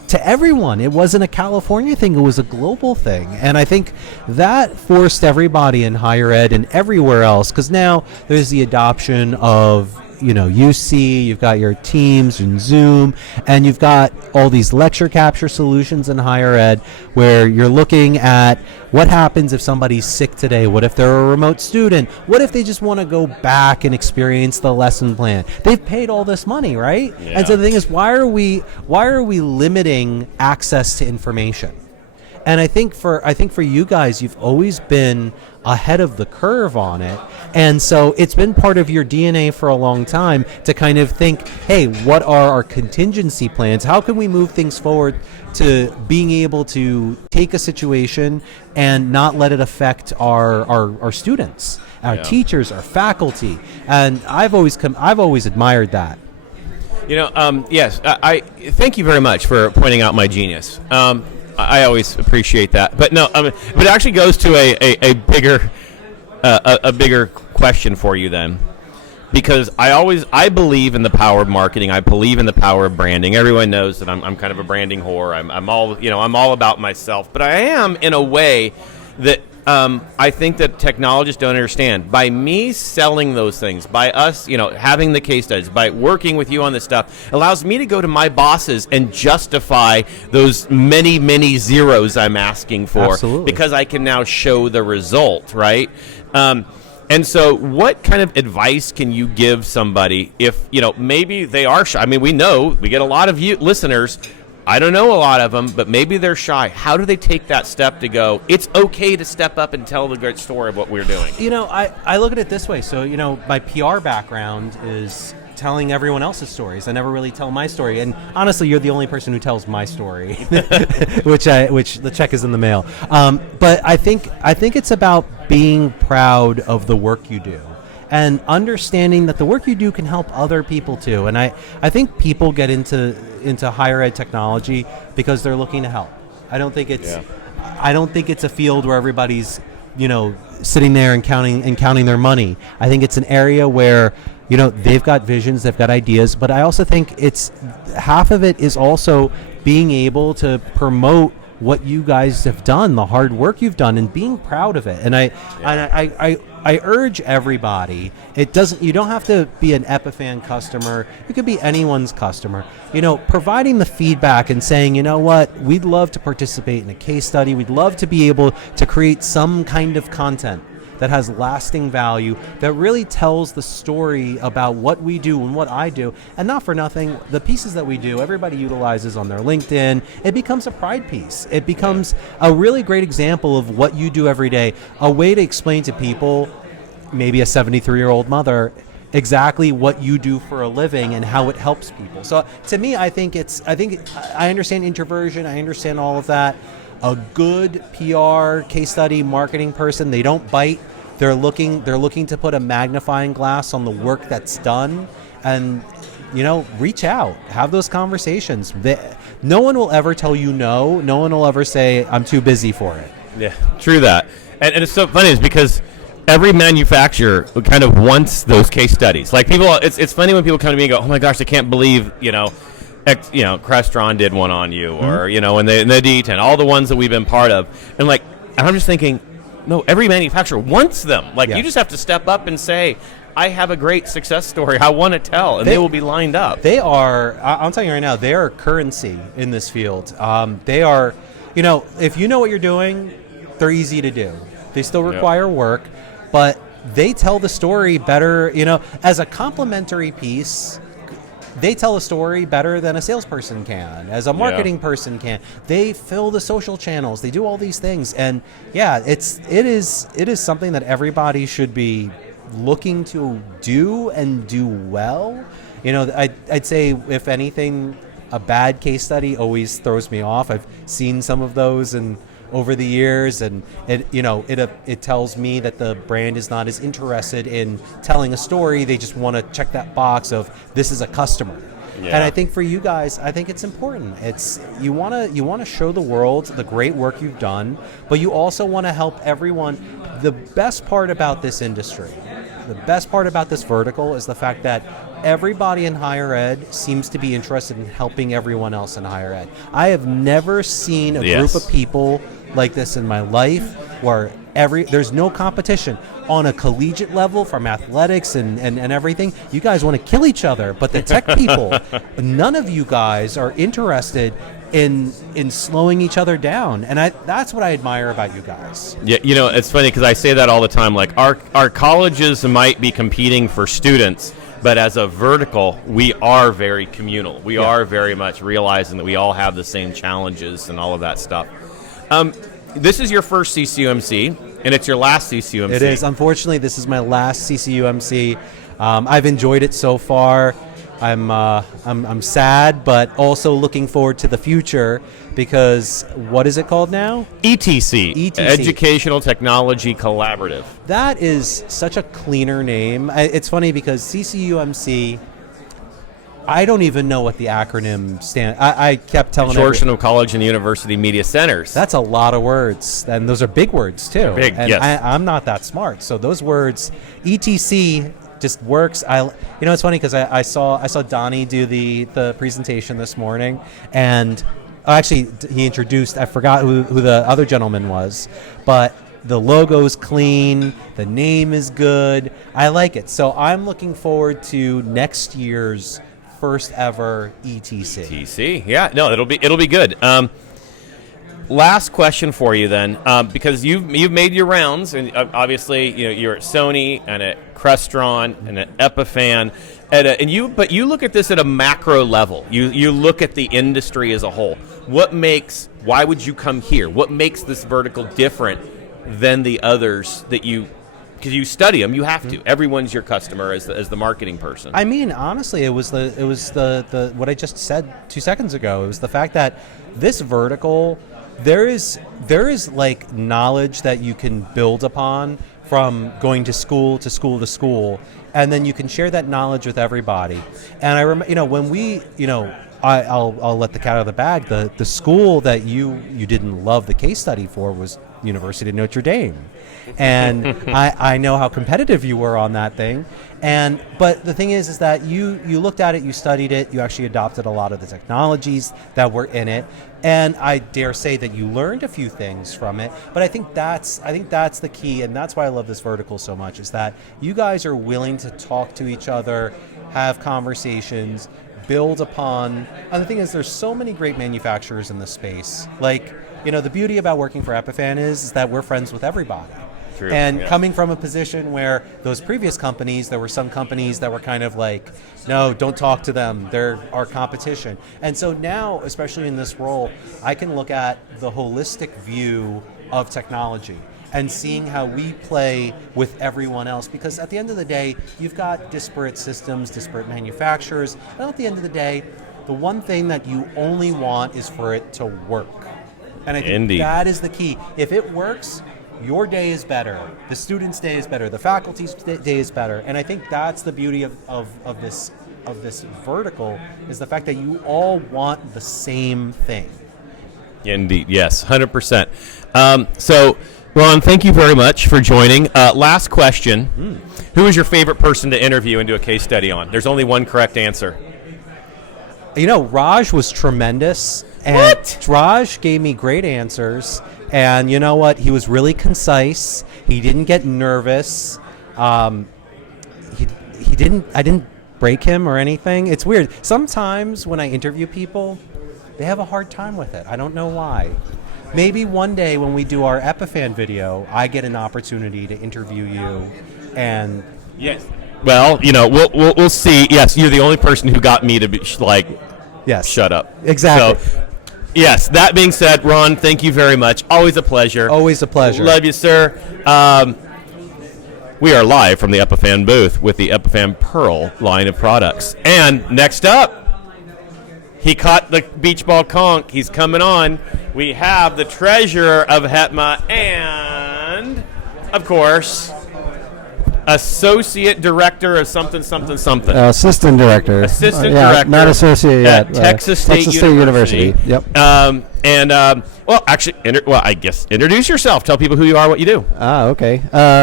to everyone. It wasn't a California thing, it was a global thing. And I think that forced everybody in higher ed and everywhere else, because now there's the adoption of UC, you've got your Teams and Zoom, and you've got all these lecture capture solutions in higher ed where you're looking at what happens if somebody's sick today, what if they're a remote student, what if they just want to go back and experience the lesson plan. They've paid all this money, right? Yeah. And so the thing is, why are we limiting access to information? And I think for you guys, you've always been ahead of the curve on it. And so it's been part of your DNA for a long time to kind of think, hey, what are our contingency plans? How can we move things forward to being able to take a situation and not let it affect our students, our teachers, our faculty? And I've always admired that. Yes, I thank you very much for pointing out my genius. I always appreciate that. But no, but it actually goes to a bigger question for you then, because I believe in the power of marketing. I believe in the power of branding. Everyone knows that I'm kind of a branding whore. I'm all about myself. But I am in a way that I think that technologists don't understand. By me selling those things, by us, having the case studies, by working with you on this stuff, allows me to go to my bosses and justify those many, many zeros I'm asking for. Absolutely. Because I can now show the result, right? And so what kind of advice can you give somebody if, maybe they are shy? I mean, we get a lot of you listeners. I don't know a lot of them, but maybe they're shy. How do they take that step to go, it's okay to step up and tell the great story of what we're doing? I look at it this way. So, my PR background is telling everyone else's stories. I never really tell my story. And honestly, you're the only person who tells my story, which the check is in the mail. But I think it's about being proud of the work you do and understanding that the work you do can help other people too. And I think people get into higher ed technology because they're looking to help. I don't think it's a field where everybody's, sitting there and counting their money. I think it's an area where, they've got visions, they've got ideas, but I also think it's half of it is also being able to promote what you guys have done, the hard work you've done, and being proud of it. And I urge everybody, you don't have to be an Epiphan customer. You could be anyone's customer. Providing the feedback and saying, you know what, we'd love to participate in a case study. We'd love to be able to create some kind of content that has lasting value, that really tells the story about what we do and what I do. And not for nothing, the pieces that we do, everybody utilizes on their LinkedIn. It becomes a pride piece. It becomes a really great example of what you do every day, a way to explain to people, maybe a 73-year-old mother, exactly what you do for a living and how it helps people. So to me, I understand introversion. I understand all of that. A good PR, case study, marketing person, they don't bite. They're looking to put a magnifying glass on the work that's done, and reach out, have those conversations. No one will ever tell you no. No one will ever say I'm too busy for it. Yeah, true that. And it's so funny is because every manufacturer kind of wants those case studies. Like people, it's funny when people come to me and go, oh my gosh, I can't believe Crestron did one on you, or and the D10, all the ones that we've been part of, and I'm just thinking, no, every manufacturer wants them. You just have to step up and say, I have a great success story I want to tell, and they will be lined up. They are. I'll tell you right now, they are currency in this field. They are, if you know what you're doing, they're easy to do. They still require work, but they tell the story better. As a complementary piece. They tell a story better than a salesperson can, as a marketing person can. They fill the social channels. They do all these things, and it is something that everybody should be looking to do and do well. I'd say if anything, a bad case study always throws me off. I've seen some of those, and over the years, and it tells me that the brand is not as interested in telling a story. They just want to check that box of this is a customer. Yeah. And I think for you guys, I think it's important. It's you want to show the world the great work you've done, but you also want to help everyone. The best part about this industry, the best part about this vertical is the fact that everybody in higher ed seems to be interested in helping everyone else in higher ed. I have never seen a group of people like this in my life where there's no competition on a collegiate level from athletics and everything. You guys want to kill each other, but the tech people, none of you guys are interested in slowing each other down, and that's what I admire about you guys. Yeah, it's funny because I say that all the time. Like our colleges might be competing for students, but as a vertical, we are very communal. We are very much realizing that we all have the same challenges and all of that stuff. This is your first CCUMC, and it's your last CCUMC. It is. Unfortunately, this is my last CCUMC. I've enjoyed it so far. I'm sad, but also looking forward to the future because what is it called now? ETC. ETC. Educational Technology Collaborative. That is such a cleaner name. It's funny because CCUMC, I don't even know what the acronym stands. I kept telling Consortium of College and University Media Centers. That's a lot of words, and those are big words too. Big, and yes. I'm not that smart, so those words, ETC, just works. It's funny because I saw Donnie do the presentation this morning, and actually he introduced. I forgot who the other gentleman was, but the logo's clean, the name is good. I like it, so I'm looking forward to next year's first ever ETC. ETC, yeah, no, it'll be good. Last question for you then, because you've made your rounds, and obviously you're at Sony and at Crestron and at Epiphan, but you look at this at a macro level. You look at the industry as a whole. Why would you come here? What makes this vertical different than the others that you? Because you study them, you have to. Everyone's your customer as the marketing person. I mean, honestly, it was the what I just said 2 seconds ago. It was the fact that this vertical, there is like knowledge that you can build upon from going to school to school to school, and then you can share that knowledge with everybody. And I remember, when we, I'll let the cat out of the bag. The school that you didn't love the case study for was University of Notre Dame. And I know how competitive you were on that thing. But the thing is that you looked at it, you studied it, you actually adopted a lot of the technologies that were in it. And I dare say that you learned a few things from it. But I think that's the key, and that's why I love this vertical so much, is that you guys are willing to talk to each other, have conversations, build upon. And the thing is, there's so many great manufacturers in this space. Like, the beauty about working for Epiphan is that we're friends with everybody. True, and yeah. Coming from a position where those previous companies, there were some companies that were kind of like, no, don't talk to them, they're our competition. And so now, especially in this role, I can look at the holistic view of technology and seeing how we play with everyone else. Because at the end of the day, you've got disparate systems, disparate manufacturers, and at the end of the day, the one thing that you only want is for it to work. And I think Indeed. that is the key. If it works, your day is better, the student's day is better, the faculty's day is better. And I think that's the beauty of this vertical, is the fact that you all want the same thing. Indeed, yes, 100%. So, Ron, thank you very much for joining. Last question. Who is your favorite person to interview and do a case study on? There's only one correct answer. Raj was tremendous. And What? Raj gave me great answers. And you know what? He was really concise. He didn't get nervous. I didn't break him or anything. It's weird. Sometimes when I interview people, they have a hard time with it. I don't know why. Maybe one day when we do our Epiphan video, I get an opportunity to interview you. And Yes. Well, we'll see. Yes, you're the only person who got me to be yes, shut up. Exactly. So, yes, that being said, Ron, thank you very much. Always a pleasure. Always a pleasure. Love you, sir. We are live from the Epiphan booth with the Epiphan Pearl line of products. And next up, he caught the beach ball conch. He's coming on. we have the treasurer of HETMA and, of course, associate director of something. Assistant director. Assistant Yeah, director. not associate yet. At Texas State University. Yep. I guess introduce yourself. Tell people who you are, what you do. Okay.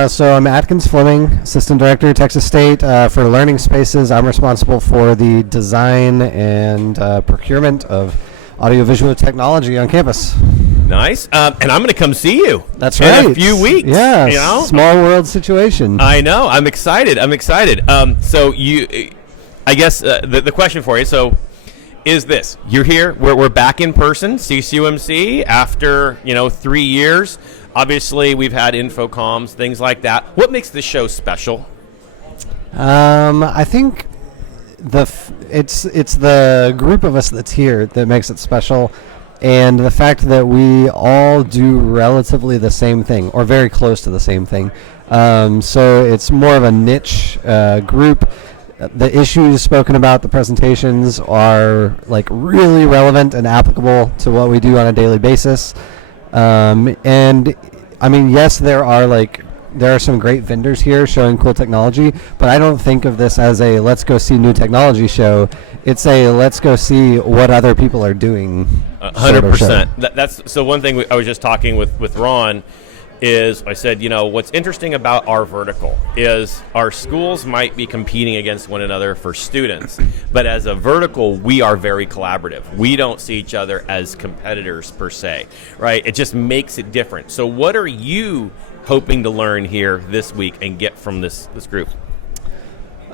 So I'm Atkins Fleming, Assistant Director, Texas State. For Learning Spaces, I'm responsible for the design and procurement of audiovisual technology on campus. Nice. And I'm going to come see you. That's in right. a few weeks. Yeah. You know? Small world situation. I know. I'm excited. I guess the question for you. So, is this you're here? We're back in person, CCUMC after 3 years. Obviously, we've had infocoms, things like that. What makes this show special? I think it's the group of us that's here that makes it special, and the fact that we all do relatively the same thing or very close to the same thing. So it's more of a niche group. The issues spoken about, the presentations are like really relevant and applicable to what we do on a daily basis. And I mean, yes, there are some great vendors here showing cool technology, but I don't think of this as a let's go see new technology show. It's a let's go see what other people are doing. 100%. That's so. One thing I was just talking with Ron is I said, what's interesting about our vertical is our schools might be competing against one another for students, but as a vertical, we are very collaborative. We don't see each other as competitors per se, right? It just makes it different. So what are you hoping to learn here this week and get from this group?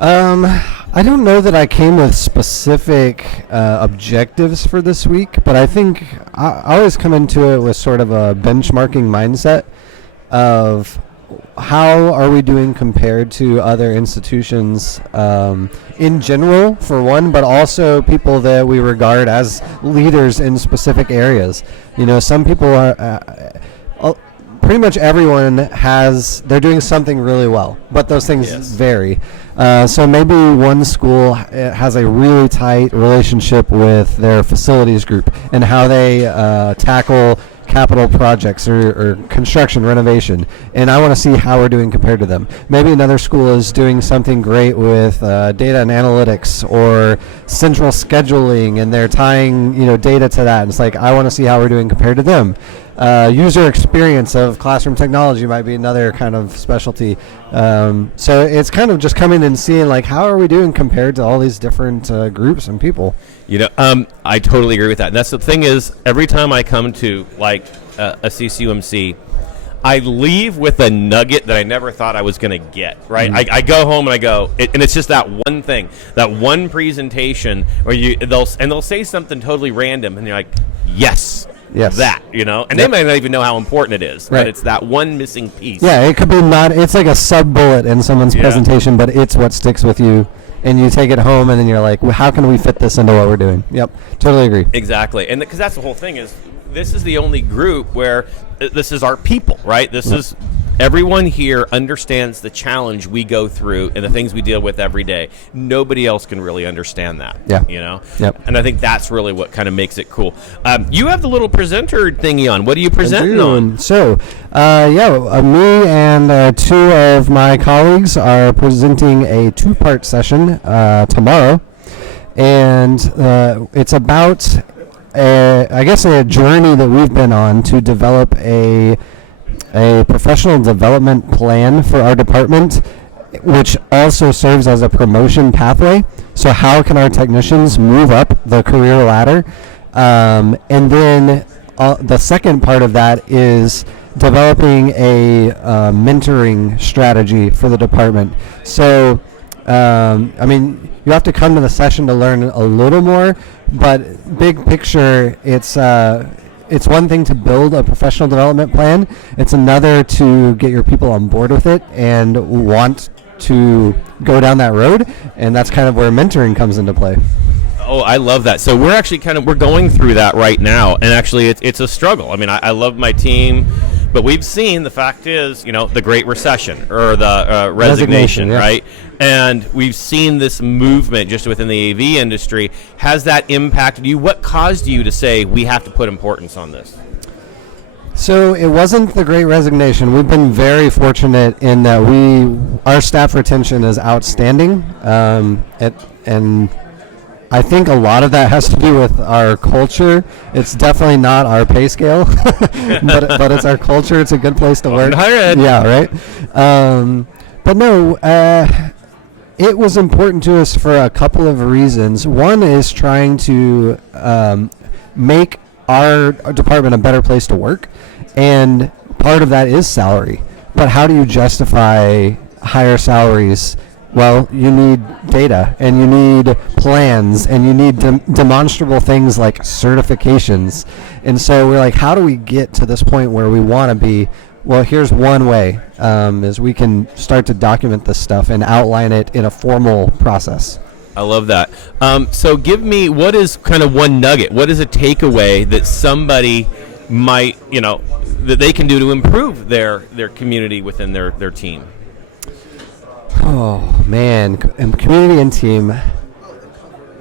I don't know that I came with specific objectives for this week, but I think I always come into it with sort of a benchmarking mindset of how are we doing compared to other institutions in general, for one, but also people that we regard as leaders in specific areas. Some people are... pretty much everyone they're doing something really well, but those things vary. So maybe one school has a really tight relationship with their facilities group and how they tackle capital projects or construction renovation, and I want to see how we're doing compared to them. Maybe another school is doing something great with data and analytics or central scheduling, and they're tying data to that, and it's like I want to see how we're doing compared to them. User experience of classroom technology might be another kind of specialty. So it's kind of just coming and seeing like how are we doing compared to all these different groups and people. I totally agree with that. And that's the thing is, every time I come to a CCUMC, I leave with a nugget that I never thought I was going to get, right? Mm-hmm. I go home and I go, and it's just that one thing, that one presentation where they'll say something totally random, and you're like, yes, that, and they might not even know how important it is, right. But it's that one missing piece. Yeah, it could be it's like a sub-bullet in someone's presentation, but it's what sticks with you, and you take it home, and then you're like, well, how can we fit this into what we're doing? Yep, totally agree. Exactly, and because that's the whole thing is, this is the only group where this is our people, right? This is everyone here understands the challenge we go through and the things we deal with every day. Nobody else can really understand that. Yeah. Yep. And I think that's really what kind of makes it cool. You have the little presenter thingy on. What are you presenting on? So, me and two of my colleagues are presenting a 2-part session tomorrow, and it's about a journey that we've been on to develop a professional development plan for our department, which also serves as a promotion pathway. So how can our technicians move up the career ladder? And then the second part of that is developing a mentoring strategy for the department. So, you have to come to the session to learn a little more, but big picture, it's one thing to build a professional development plan. It's another to get your people on board with it and want to go down that road, and that's kind of where mentoring comes into play. Oh, I love that. So we're actually we're going through that right now, and actually it's a struggle. I mean, I love my team, But we've seen, the fact is, the Great Recession or the resignation, Yes. right? And we've seen this movement just within the AV industry. Has that impacted you? What caused you to say we have to put importance on this? So it wasn't the Great Resignation. We've been very fortunate in that our staff retention is outstanding, and I think a lot of that has to do with our culture. It's definitely not our pay scale, but it's our culture. It's a good place to work. Higher ed. Yeah, right. But no, it was important to us for a couple of reasons. One is trying to make our department a better place to work, and part of that is salary. But how do you justify higher salaries? Well, you need data, and you need plans, and you need demonstrable things like certifications. And so we're like, how do we get to this point where we want to be? Well, here's one way, is we can start to document this stuff and outline it in a formal process. I love that. So give me, what is kind of one nugget? What is a takeaway that somebody might, that they can do to improve their community within their team? Oh, man. Community and team.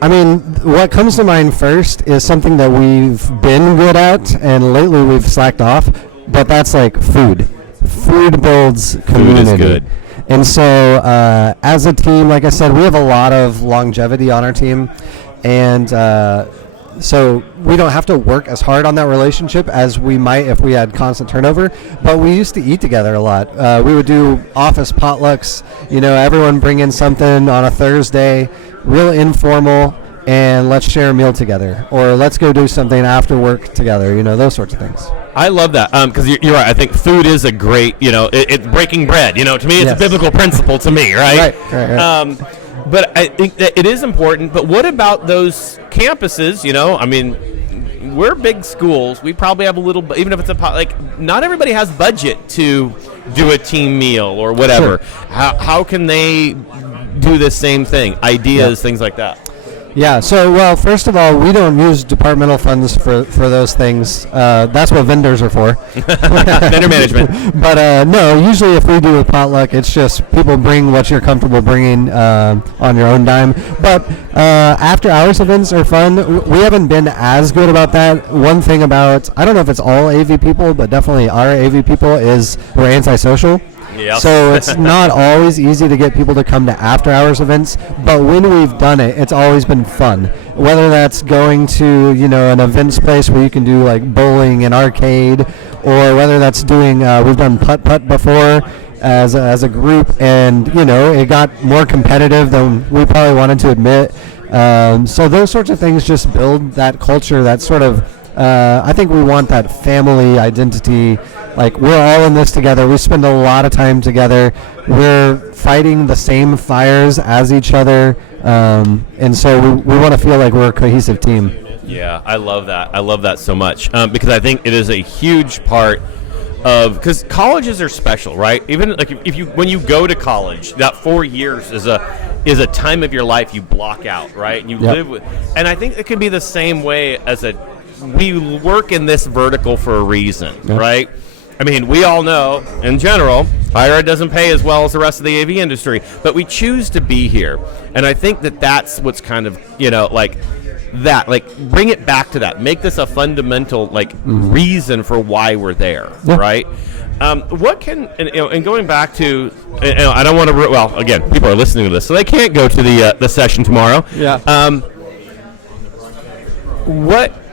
I mean, what comes to mind first is something that we've been good at, and lately we've slacked off, but that's like food. Food builds community. Food is good. And so, as a team, like I said, we have a lot of longevity on our team, and so we don't have to work as hard on that relationship as we might if we had constant turnover. But we used to eat together a lot. We would do office potlucks. Everyone bring in something on a Thursday, real informal, and let's share a meal together, or let's go do something after work together. Those sorts of things. I love that because you're right. I think food is a great, it's breaking bread. To me, it's Yes. a biblical principle to me, right? Right. But I think that it is important. But what about those campuses? I mean, we're big schools. We probably have a little, even if it's not everybody has budget to do a team meal or whatever. Sure. How can they do the same thing? Ideas, things like that. Yeah, so, well, first of all, we don't use departmental funds for those things. That's what vendors are for. Vendor management. But, no, usually if we do a potluck, it's just people bring what you're comfortable bringing on your own dime. But after-hours events are fun. We haven't been as good about that. One thing about, I don't know if it's all AV people, but definitely our AV people is we're antisocial. Yep. So it's not always easy to get people to come to after-hours events, but when we've done it, it's always been fun. Whether that's going to, an events place where you can do like bowling and arcade, or whether that's doing, we've done putt-putt before as a group, and, it got more competitive than we probably wanted to admit. So those sorts of things just build that culture, that sort of, I think we want that family identity. Like, we're all in this together. We spend a lot of time together. We're fighting the same fires as each other. And so we want to feel like we're a cohesive team. Yeah, I love that. I love that so much because I think it is a huge part of, because colleges are special, right? Even like when you go to college, that 4 years is a time of your life you block out, right? And you live with, and I think it can be the same way as we work in this vertical for a reason, right? I mean, we all know, in general, higher ed doesn't pay as well as the rest of the AV industry, but we choose to be here. And I think that's what's kind of, bring it back to that. Make this a fundamental, reason for why we're there, right? What can, and going back to, I don't want to, again, people are listening to this, so they can't go to the session tomorrow. Yeah.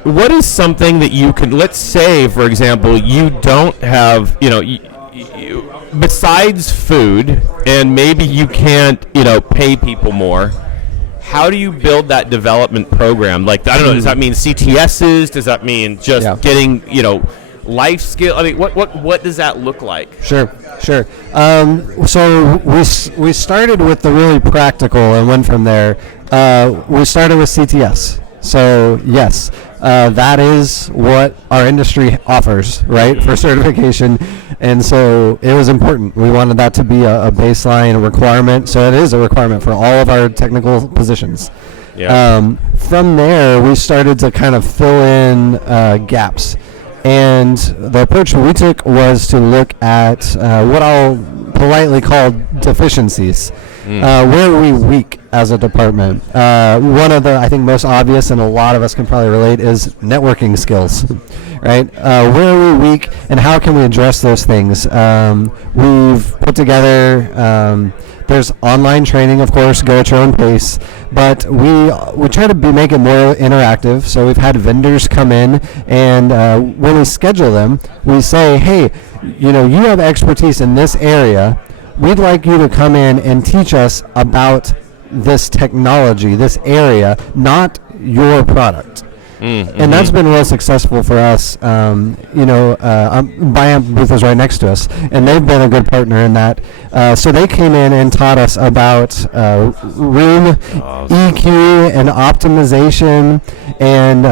What is something that you can, let's say, for example, you don't have, besides food, and maybe you can't, pay people more, how do you build that development program? Like, I don't know, does that mean CTSs? Does that mean just getting, life skill? I mean, what does that look like? Sure. So we started with the really practical and went from there. We started with CTS. So, yes, that is what our industry offers, right, for certification. And so it was important. We wanted that to be a baseline requirement. So it is a requirement for all of our technical positions. Yeah. From there, we started to kind of fill in gaps. And the approach we took was to look at what I'll politely call deficiencies. Where are we weak as a department? One of the, I think, most obvious, and a lot of us can probably relate, is networking skills, right? Where are we weak, and how can we address those things? We've put together, there's online training, of course, go at your own pace, but we try to make it more interactive. So we've had vendors come in, and when we schedule them, we say, hey, you have expertise in this area. We'd like you to come in and teach us about this technology, this area, not your product. And that's been real successful for us. Biamp booth is right next to us, and they've been a good partner in that. So they came in and taught us about room EQ and optimization, and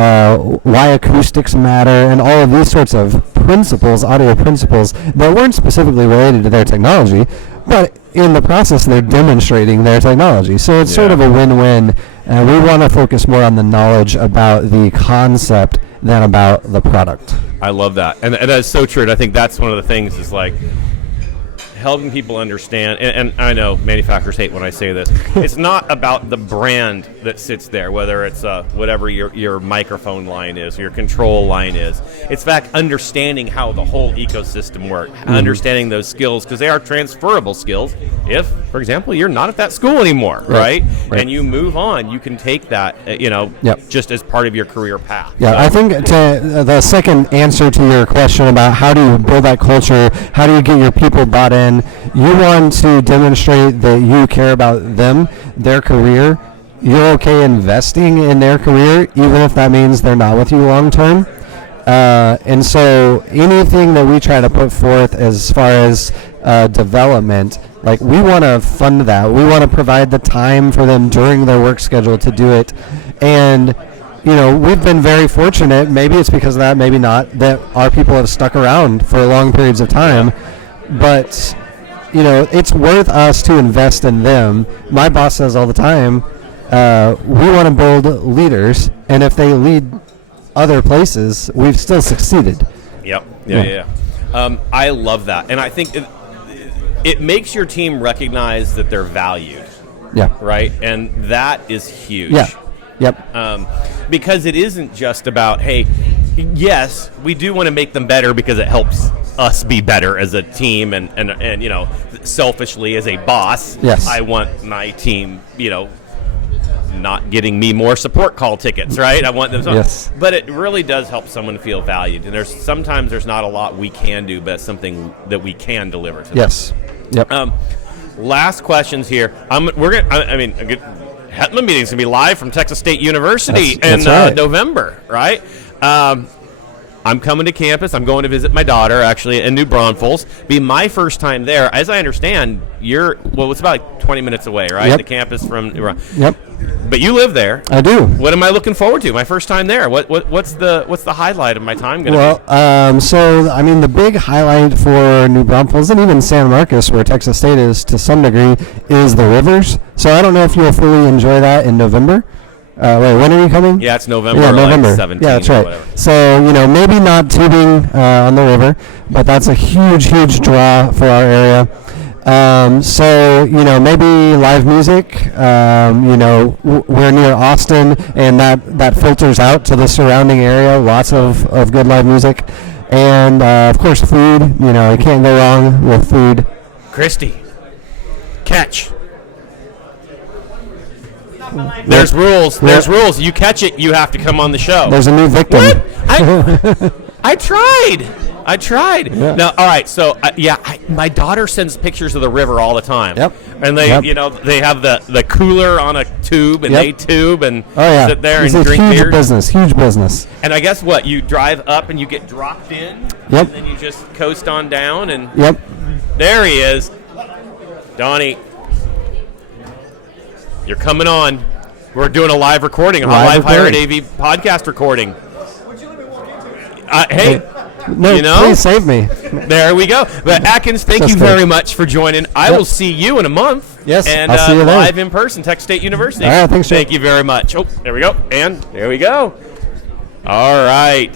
why acoustics matter, and all of these sorts of principles, audio principles, that weren't specifically related to their technology, but in the process they're demonstrating their technology. So it's sort of a win-win. We want to focus more on the knowledge about the concept than about the product. I love that, and that's so true. And I think that's one of the things is like helping people understand. And I know manufacturers hate when I say this. It's not about the brand that sits there, whether it's whatever your microphone line is, your control line is. It's fact understanding how the whole ecosystem works, understanding those skills, because they are transferable skills. If, for example, you're not at that school anymore, right? And you move on, you can take that, just as part of your career path. Yeah, so I think the second answer to your question about how do you build that culture, how do you get your people bought in, you want to demonstrate that you care about them, their career. You're okay investing in their career, even if that means they're not with you long term. And so anything that we try to put forth as far as development, like we want to fund that. We want to provide the time for them during their work schedule to do it. And we've been very fortunate, maybe it's because of that, maybe not, that our people have stuck around for long periods of time. But it's worth us to invest in them. My boss says all the time, we want to build leaders, and if they lead other places, we've still succeeded. Yep. Yeah. I love that, and I think it makes your team recognize that they're valued. Yeah. Right, and that is huge. Yeah. Yep. Because it isn't just about, hey, yes, we do want to make them better because it helps us be better as a team, and selfishly as a boss, yes, I want my team, not getting me more support call tickets, right? I want them. Yes. But it really does help someone feel valued, and sometimes there's not a lot we can do, but it's something that we can deliver to them. Yes. Yep. Last questions here. Hetman meeting's gonna be live from Texas State University in right. November, right? I'm coming to campus. I'm going to visit my daughter, actually, in New Braunfels. Be my first time there. As I understand, it's about 20 minutes away, right? Yep. The campus from. Yep. But you live there. I do. What am I looking forward to? My first time there. What's the highlight of my time going to be? Well, the big highlight for New Braunfels and even San Marcos, where Texas State is to some degree, is the rivers. So I don't know if you'll fully enjoy that in November. When are you coming? Yeah, it's November. Yeah, November. Like 17th. Yeah, that's or right. whatever. So maybe not tubing on the river, but that's a huge draw for our area. Maybe live music. We're near Austin, and that filters out to the surrounding area. Lots of good live music, and of course food. You can't go wrong with food. Christy, catch. There's rules. There's rules. You catch it, you have to come on the show. There's a new victim. What? I tried. Yeah. No, all right. So, my daughter sends pictures of the river all the time. Yep. And they have the cooler on a tube, and they tube and sit there it's and drink huge beers. Huge business. And I guess what? You drive up and you get dropped in. Yep. And then you just coast on down, and Yep. there he is. Donnie, you're coming on. We're doing a live recording, a live Pirate AV podcast recording. Hey. No, please save me. There we go. But Atkins, thank you very much for joining. I will see you in a month. Yes, and I'll see you live there. in person, Texas State University. All right, thanks, Joe. Thank you very much. Oh, there we go. And there we go. All right.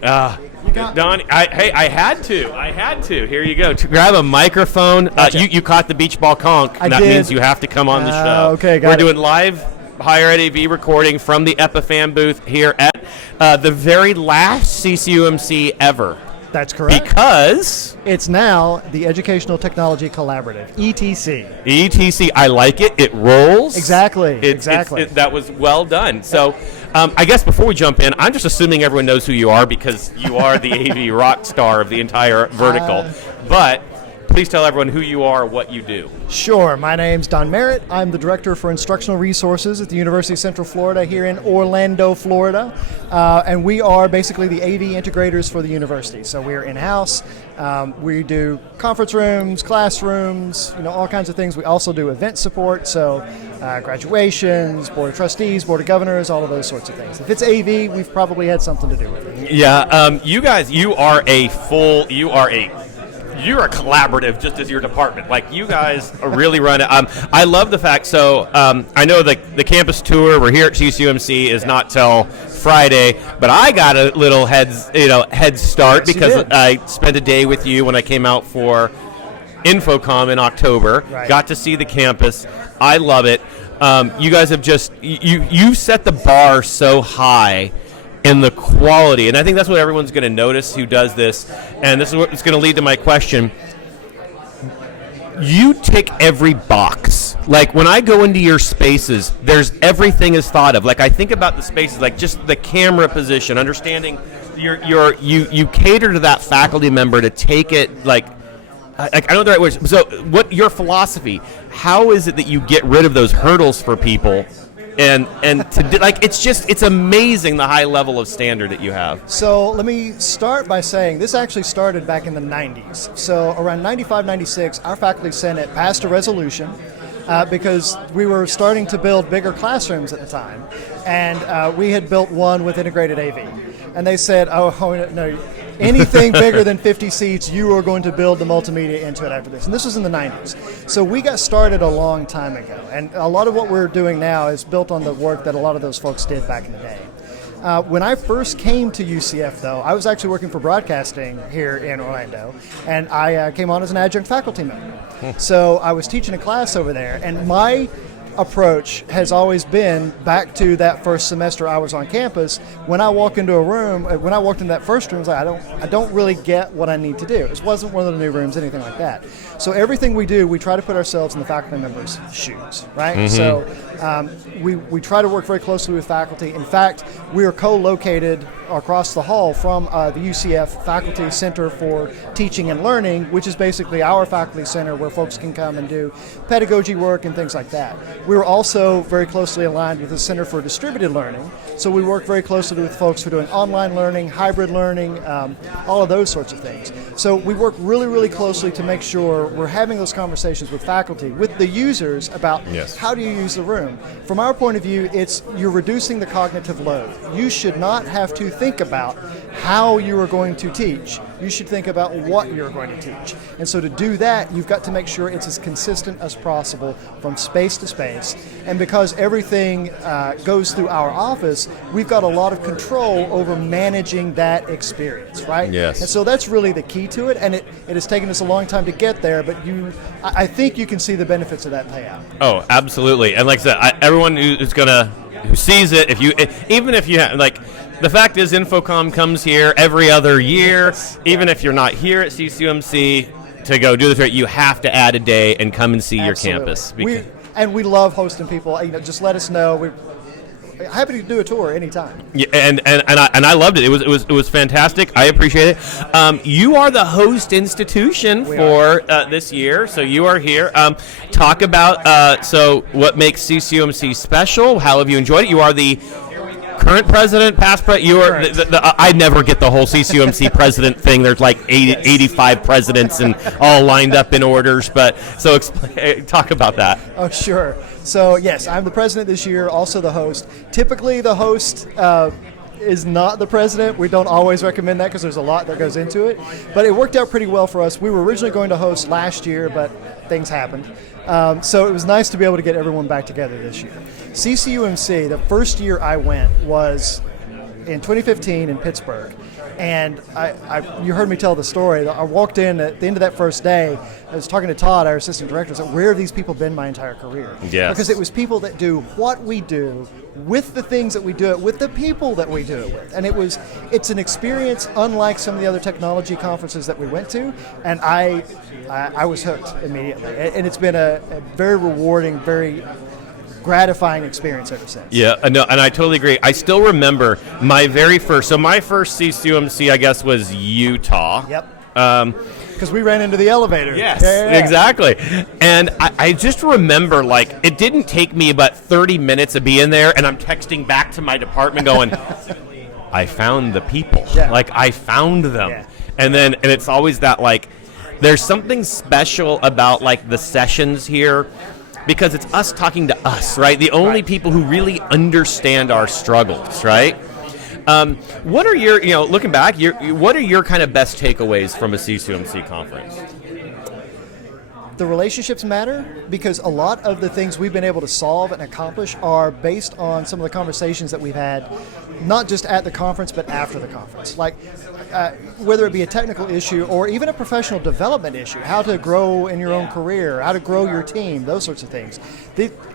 Don, I had to. Here you go. To grab a microphone. You caught the beach ball conch. I That did. means you have to come on the show. Okay, got We're it. doing live Higher Ed AV recording from the Epiphan booth here at the very last CCUMC ever. That's correct. Because It's now the Educational Technology Collaborative, ETC. ETC, I like it. It rolls. Exactly. Exactly. That was well done. So, I guess before we jump in, I'm just assuming everyone knows who you are because you are the AV rock star of the entire vertical. But please tell everyone who you are, what you do. Sure. My name's Don Merritt. I'm the Director for Instructional Resources at the University of Central Florida here in Orlando, Florida. And we are basically the AV integrators for the university. So we're in-house. We do conference rooms, classrooms, all kinds of things. We also do event support, so graduations, Board of Trustees, Board of Governors, all of those sorts of things. If it's AV, we've probably had something to do with it. Yeah, you guys, you're a collaborative just as your department. Like, you guys really run it. I love the fact, so I know the campus tour, we're here at CCUMC, is not till Friday, but I got a little head start because I spent a day with you when I came out for Infocom in October. Right. Got to see the campus. I love it. You guys have just, you set the bar so high in the quality, and I think that's what everyone's going to notice who does this, and this is what's going to lead to my question. You tick every box. Like, when I go into your spaces, there's everything is thought of. Like, I think about the spaces, like just the camera position, understanding you cater to that faculty member to take it, like I know the right words. So what your philosophy, how is it that you get rid of those hurdles for people? And it's amazing the high level of standard that you have. So let me start by saying this actually started back in the 90s. So around 95, 96, our faculty senate passed a resolution because we were starting to build bigger classrooms at the time. And we had built one with integrated AV. And they said, oh no, anything bigger than 50 seats, you are going to build the multimedia into it after this. And this was in the 90s. So we got started a long time ago. And a lot of what we're doing now is built on the work that a lot of those folks did back in the day. When I first came to UCF, though, I was actually working for broadcasting here in Orlando, and I came on as an adjunct faculty member. So I was teaching a class over there, and my approach has always been back to that first semester I was on campus. When I walk into a room, when I walked into that first room, I was like, I don't really get what I need to do. It wasn't one of the new rooms, anything like that. So everything we do, we try to put ourselves in the faculty members' shoes, right? Mm-hmm. So we try to work very closely with faculty. In fact, we are co-located across the hall from the UCF Faculty Center for Teaching and Learning, which is basically our faculty center where folks can come and do pedagogy work and things like that. We're also very closely aligned with the Center for Distributed Learning, so we work very closely with folks who are doing online learning, hybrid learning, all of those sorts of things. So we work really, really closely to make sure we're having those conversations with faculty, with the users about how do you use the room. From our point of view, you're reducing the cognitive load. You should not have to think about how you are going to teach. You should think about what you're going to teach. And so to do that, you've got to make sure it's as consistent as possible from space to space. And because everything goes through our office, we've got a lot of control over managing that experience, right? Yes. And so that's really the key to it. And it has taken us a long time to get there, but I think you can see the benefits of that payout. Oh, absolutely. And like I said, everyone who sees it, even if you have, like, the fact is, Infocom comes here every other year. Even if you're not here at CCUMC to go do this, you have to add a day and come and see your campus. We love hosting people. Just let us know. We're happy to do a tour anytime. Yeah, and I loved it. It was fantastic. I appreciate it. You are the host institution for this year, so you are here. Talk about so what makes CCUMC special. How have you enjoyed it? You are the current president, past president. You are. I never get the whole CCUMC president thing. There's like 85 presidents and all lined up in orders. But so talk about that. Oh, sure. So yes, I'm the president this year. Also the host. Typically, the host is not the president. We don't always recommend that because there's a lot that goes into it. But it worked out pretty well for us. We were originally going to host last year, but things happened. So it was nice to be able to get everyone back together this year. CCUMC, the first year I went was in 2015 in Pittsburgh. And you heard me tell the story. I walked in at the end of that first day. I was talking to Todd, our assistant director. I said, where have these people been my entire career? Yes. Because it was people that do what we do with the things that we do it with, the people that we do it with. And it's an experience unlike some of the other technology conferences that we went to. And I was hooked immediately. And it's been a very rewarding, very gratifying experience ever since. Yeah, no, and I totally agree. I still remember my first CCUMC, I guess, was Utah. Yep. Because we ran into the elevator. Yes, Yeah. exactly. And I just remember, like, it didn't take me about 30 minutes of being there, and I'm texting back to my department going, I found the people. Yeah. Like, I found them. Yeah. And it's always that, like, there's something special about, like, the sessions here, because it's us talking to us, right? The only people who really understand our struggles, right? What are your, looking back, what are your kind of best takeaways from a CCUMC conference? The relationships matter because a lot of the things we've been able to solve and accomplish are based on some of the conversations that we've had, not just at the conference, but after the conference. Like, whether it be a technical issue or even a professional development issue, how to grow in your own career, how to grow your team, those sorts of things.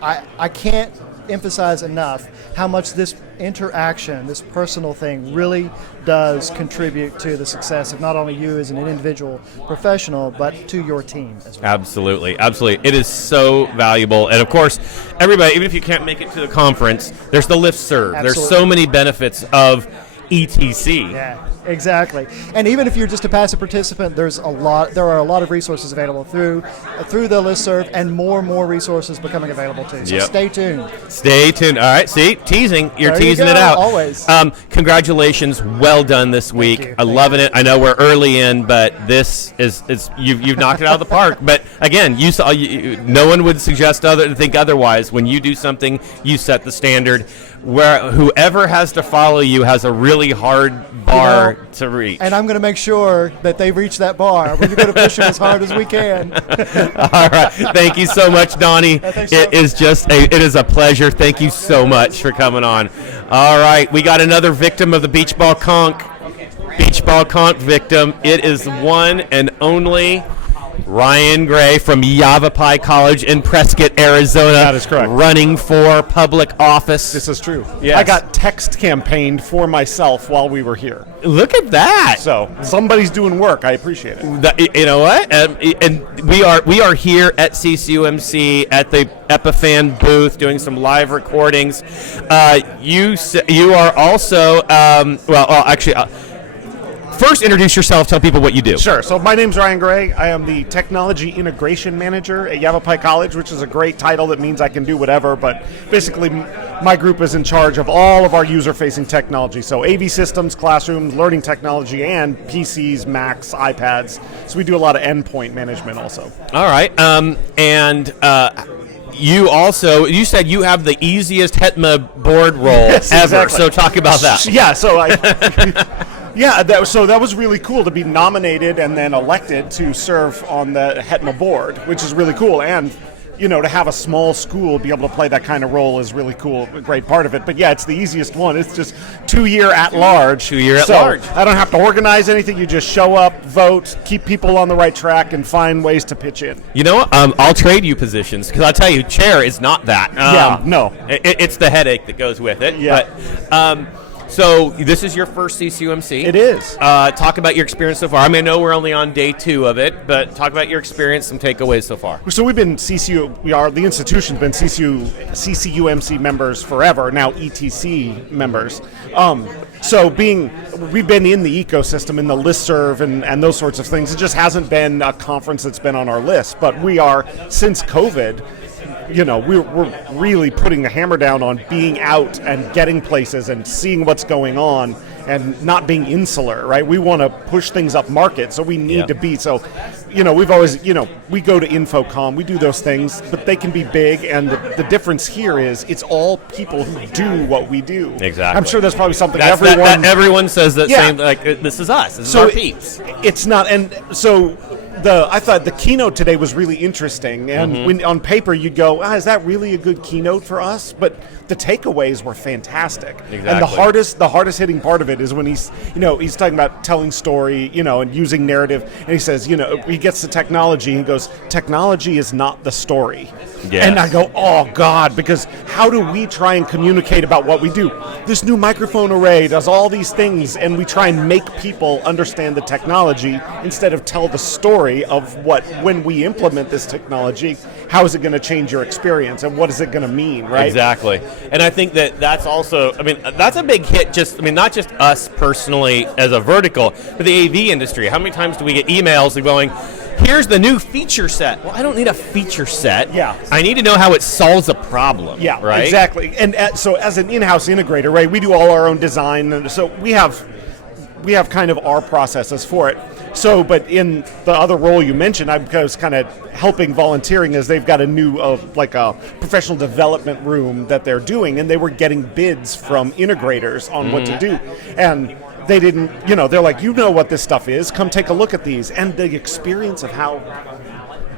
I can't emphasize enough how much this interaction, this personal thing, really does contribute to the success of not only you as an individual professional, but to your team as well. Absolutely. It is so valuable. And of course, everybody, even if you can't make it to the conference, there's the listserv. Absolutely. There's so many benefits of ETC. Yeah, exactly. And even if you're just a passive participant, there are a lot of resources available through the listserv, and more resources becoming available too. So Stay tuned. Stay tuned. All right, see, teasing. You're There you teasing go, it out. always. Congratulations, well done this week. you. I'm loving it. I know we're early in, but this is you've knocked it out of the park. But again, you saw. No one would think otherwise. When you do something, you set the standard. Where whoever has to follow you has a really hard bar to reach. And I'm going to make sure that they reach that bar. We're going to push them as hard as we can. All right. Thank you so much, Donnie. It is a pleasure. Thank you so much for coming on. All right. We got another victim of the beach ball conch. Beach ball conch victim. It is one and only Ryan Gray from Yavapai College in Prescott, Arizona. That is correct. Running for public office. This is true. Yes. I got text campaigned for myself while we were here. Look at that. So somebody's doing work. I appreciate it. You know what? And we are here at CCUMC at the Epiphan booth doing some live recordings. You are also first introduce yourself. Tell people what you do. Sure. So my name's Ryan Gray. I am the Technology Integration Manager at Yavapai College, which is a great title that means I can do whatever. But basically, my group is in charge of all of our user-facing technology. So AV systems, classrooms, learning technology, and PCs, Macs, iPads. So we do a lot of endpoint management also. All right. You said you have the easiest HETMA board roll ever. Exactly. So talk about that. Yeah. So that was really cool to be nominated and then elected to serve on the HETMA board, which is really cool. And, to have a small school be able to play that kind of role is really cool, a great part of it. But yeah, it's the easiest one. It's just 2-year at large. 2-year at large. I don't have to organize anything. You just show up, vote, keep people on the right track, and find ways to pitch in. You know what? I'll trade you positions because I'll tell you, chair is not that. No. It's the headache that goes with it. Yeah. But, so this is your first CCUMC. It is. Talk about your experience so far. I know we're only on day 2 of it, but talk about your experience, some takeaways so far. So the institution's been CCUMC members forever, now ETC members. We've been in the ecosystem, in the listserv and those sorts of things. It just hasn't been a conference that's been on our list, but we are, since COVID, we're really putting the hammer down on being out and getting places and seeing what's going on and not being insular, right? We want to push things up market, so we need to be. So, we've always, we go to InfoComm, we do those things, but they can be big, and the difference here is it's all people who do what we do. Exactly. I'm sure there's probably something everyone says that same, like, this is us, this is our peeps. It's not, and so I thought the keynote today was really interesting, and when on paper you'd go, is that really a good keynote for us? But the takeaways were fantastic. Exactly. And the hardest hitting part of it is when he's talking about telling story, and using narrative, and he says, he gets to technology and he goes, technology is not the story. Yes. And I go, oh God, because how do we try and communicate about what we do? This new microphone array does all these things, and we try and make people understand the technology instead of tell the story of when we implement this technology, how is it going to change your experience and what is it going to mean, right? Exactly. And I think that's also, that's a big hit, not just us personally as a vertical, but the AV industry. How many times do we get emails going, here's the new feature set? Well, I don't need a feature set. Yeah. I need to know how it solves a problem. Yeah, right? Exactly. And so as an in-house integrator, right, we do all our own design, and so we have kind of our processes for it. So, but in the other role you mentioned, I was kind of helping volunteering as they've got a new, a professional development room that they're doing, and they were getting bids from integrators on what to do. And they didn't, they're like, what this stuff is, come take a look at these. And the experience of how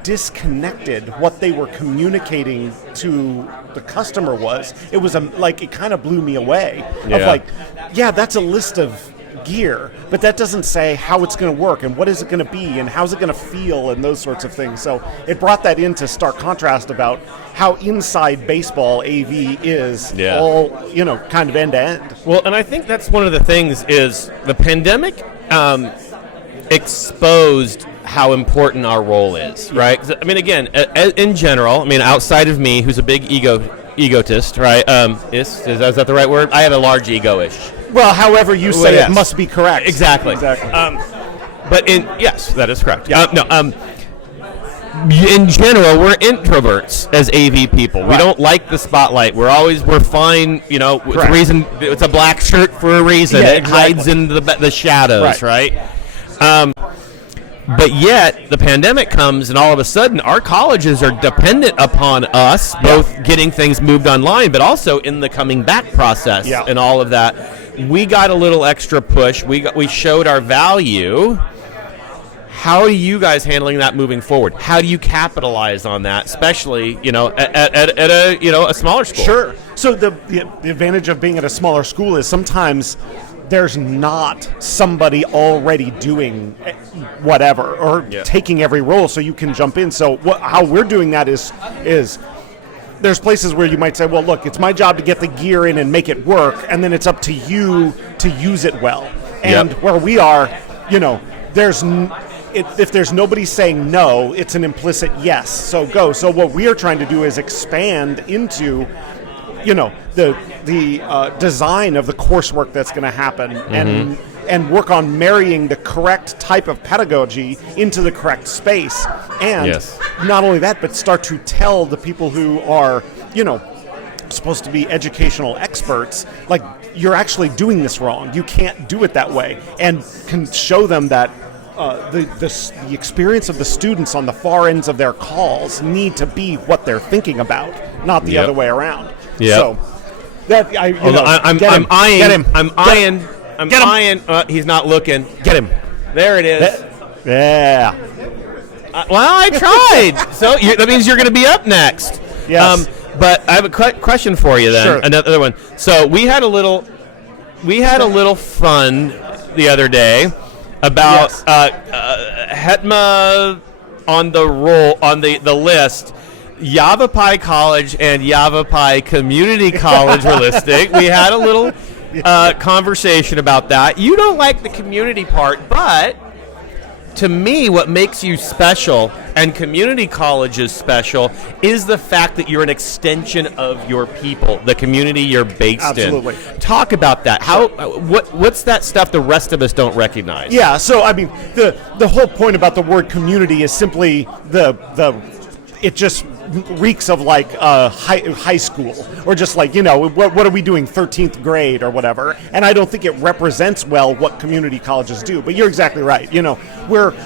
disconnected what they were communicating to the customer was, it was it kind of blew me away. Yeah. Of that's a list of gear, but that doesn't say how it's going to work and what is it going to be and how's it going to feel and those sorts of things. So it brought that into stark contrast about how inside baseball AV is all, kind of end to end. Well, and I think that's one of the things is the pandemic exposed how important our role is, right? Again, in general, outside of me, who's a big egotist, right? Is that the right word? I have a large ego-ish. Well, however you say it must be correct. Exactly. But yes, that is correct. Yeah. In general, we're introverts as AV people. Right. We don't like the spotlight. We're fine. It's a reason. It's a black shirt for a reason. Yeah, it hides in the shadows, right? But yet, the pandemic comes, and all of a sudden, our colleges are dependent upon us, both getting things moved online, but also in the coming back process and all of that. We got a little extra push. We showed our value. How are you guys handling that moving forward? How do you capitalize on that, especially at a smaller school? Sure. So the advantage of being at a smaller school is sometimes there's not somebody already doing whatever or taking every role, so you can jump in. So how we're doing that is there's places where you might say, well, look, it's my job to get the gear in and make it work, and then it's up to you to use it well. And where we are, if there's nobody saying no, it's an implicit yes, so go. So what we are trying to do is expand into the design of the coursework that's going to happen and work on marrying the correct type of pedagogy into the correct space. And not only that, but start to tell the people who are, supposed to be educational experts, like, you're actually doing this wrong. You can't do it that way. And can show them that the experience of the students on the far ends of their calls need to be what they're thinking about, not the other way around. So that I'm eyeing. He's not looking. Get him. There it is. Yeah. Well, I tried. So that means you're going to be up next. Yes. But I have a question for you then. Sure. Another one. So we had a little fun the other day about HETMA on the list. Yavapai College and Yavapai Community College were listed. We had a little conversation about that. You don't like the community part, but to me, what makes you special and community colleges special is the fact that you're an extension of your people, the community you're based in. Talk about that. What's that stuff the rest of us don't recognize? Yeah, so the whole point about the word community is simply it just reeks of like high school, or just like, what are we doing, 13th grade or whatever. And I don't think it represents well what community colleges do. But you're exactly right.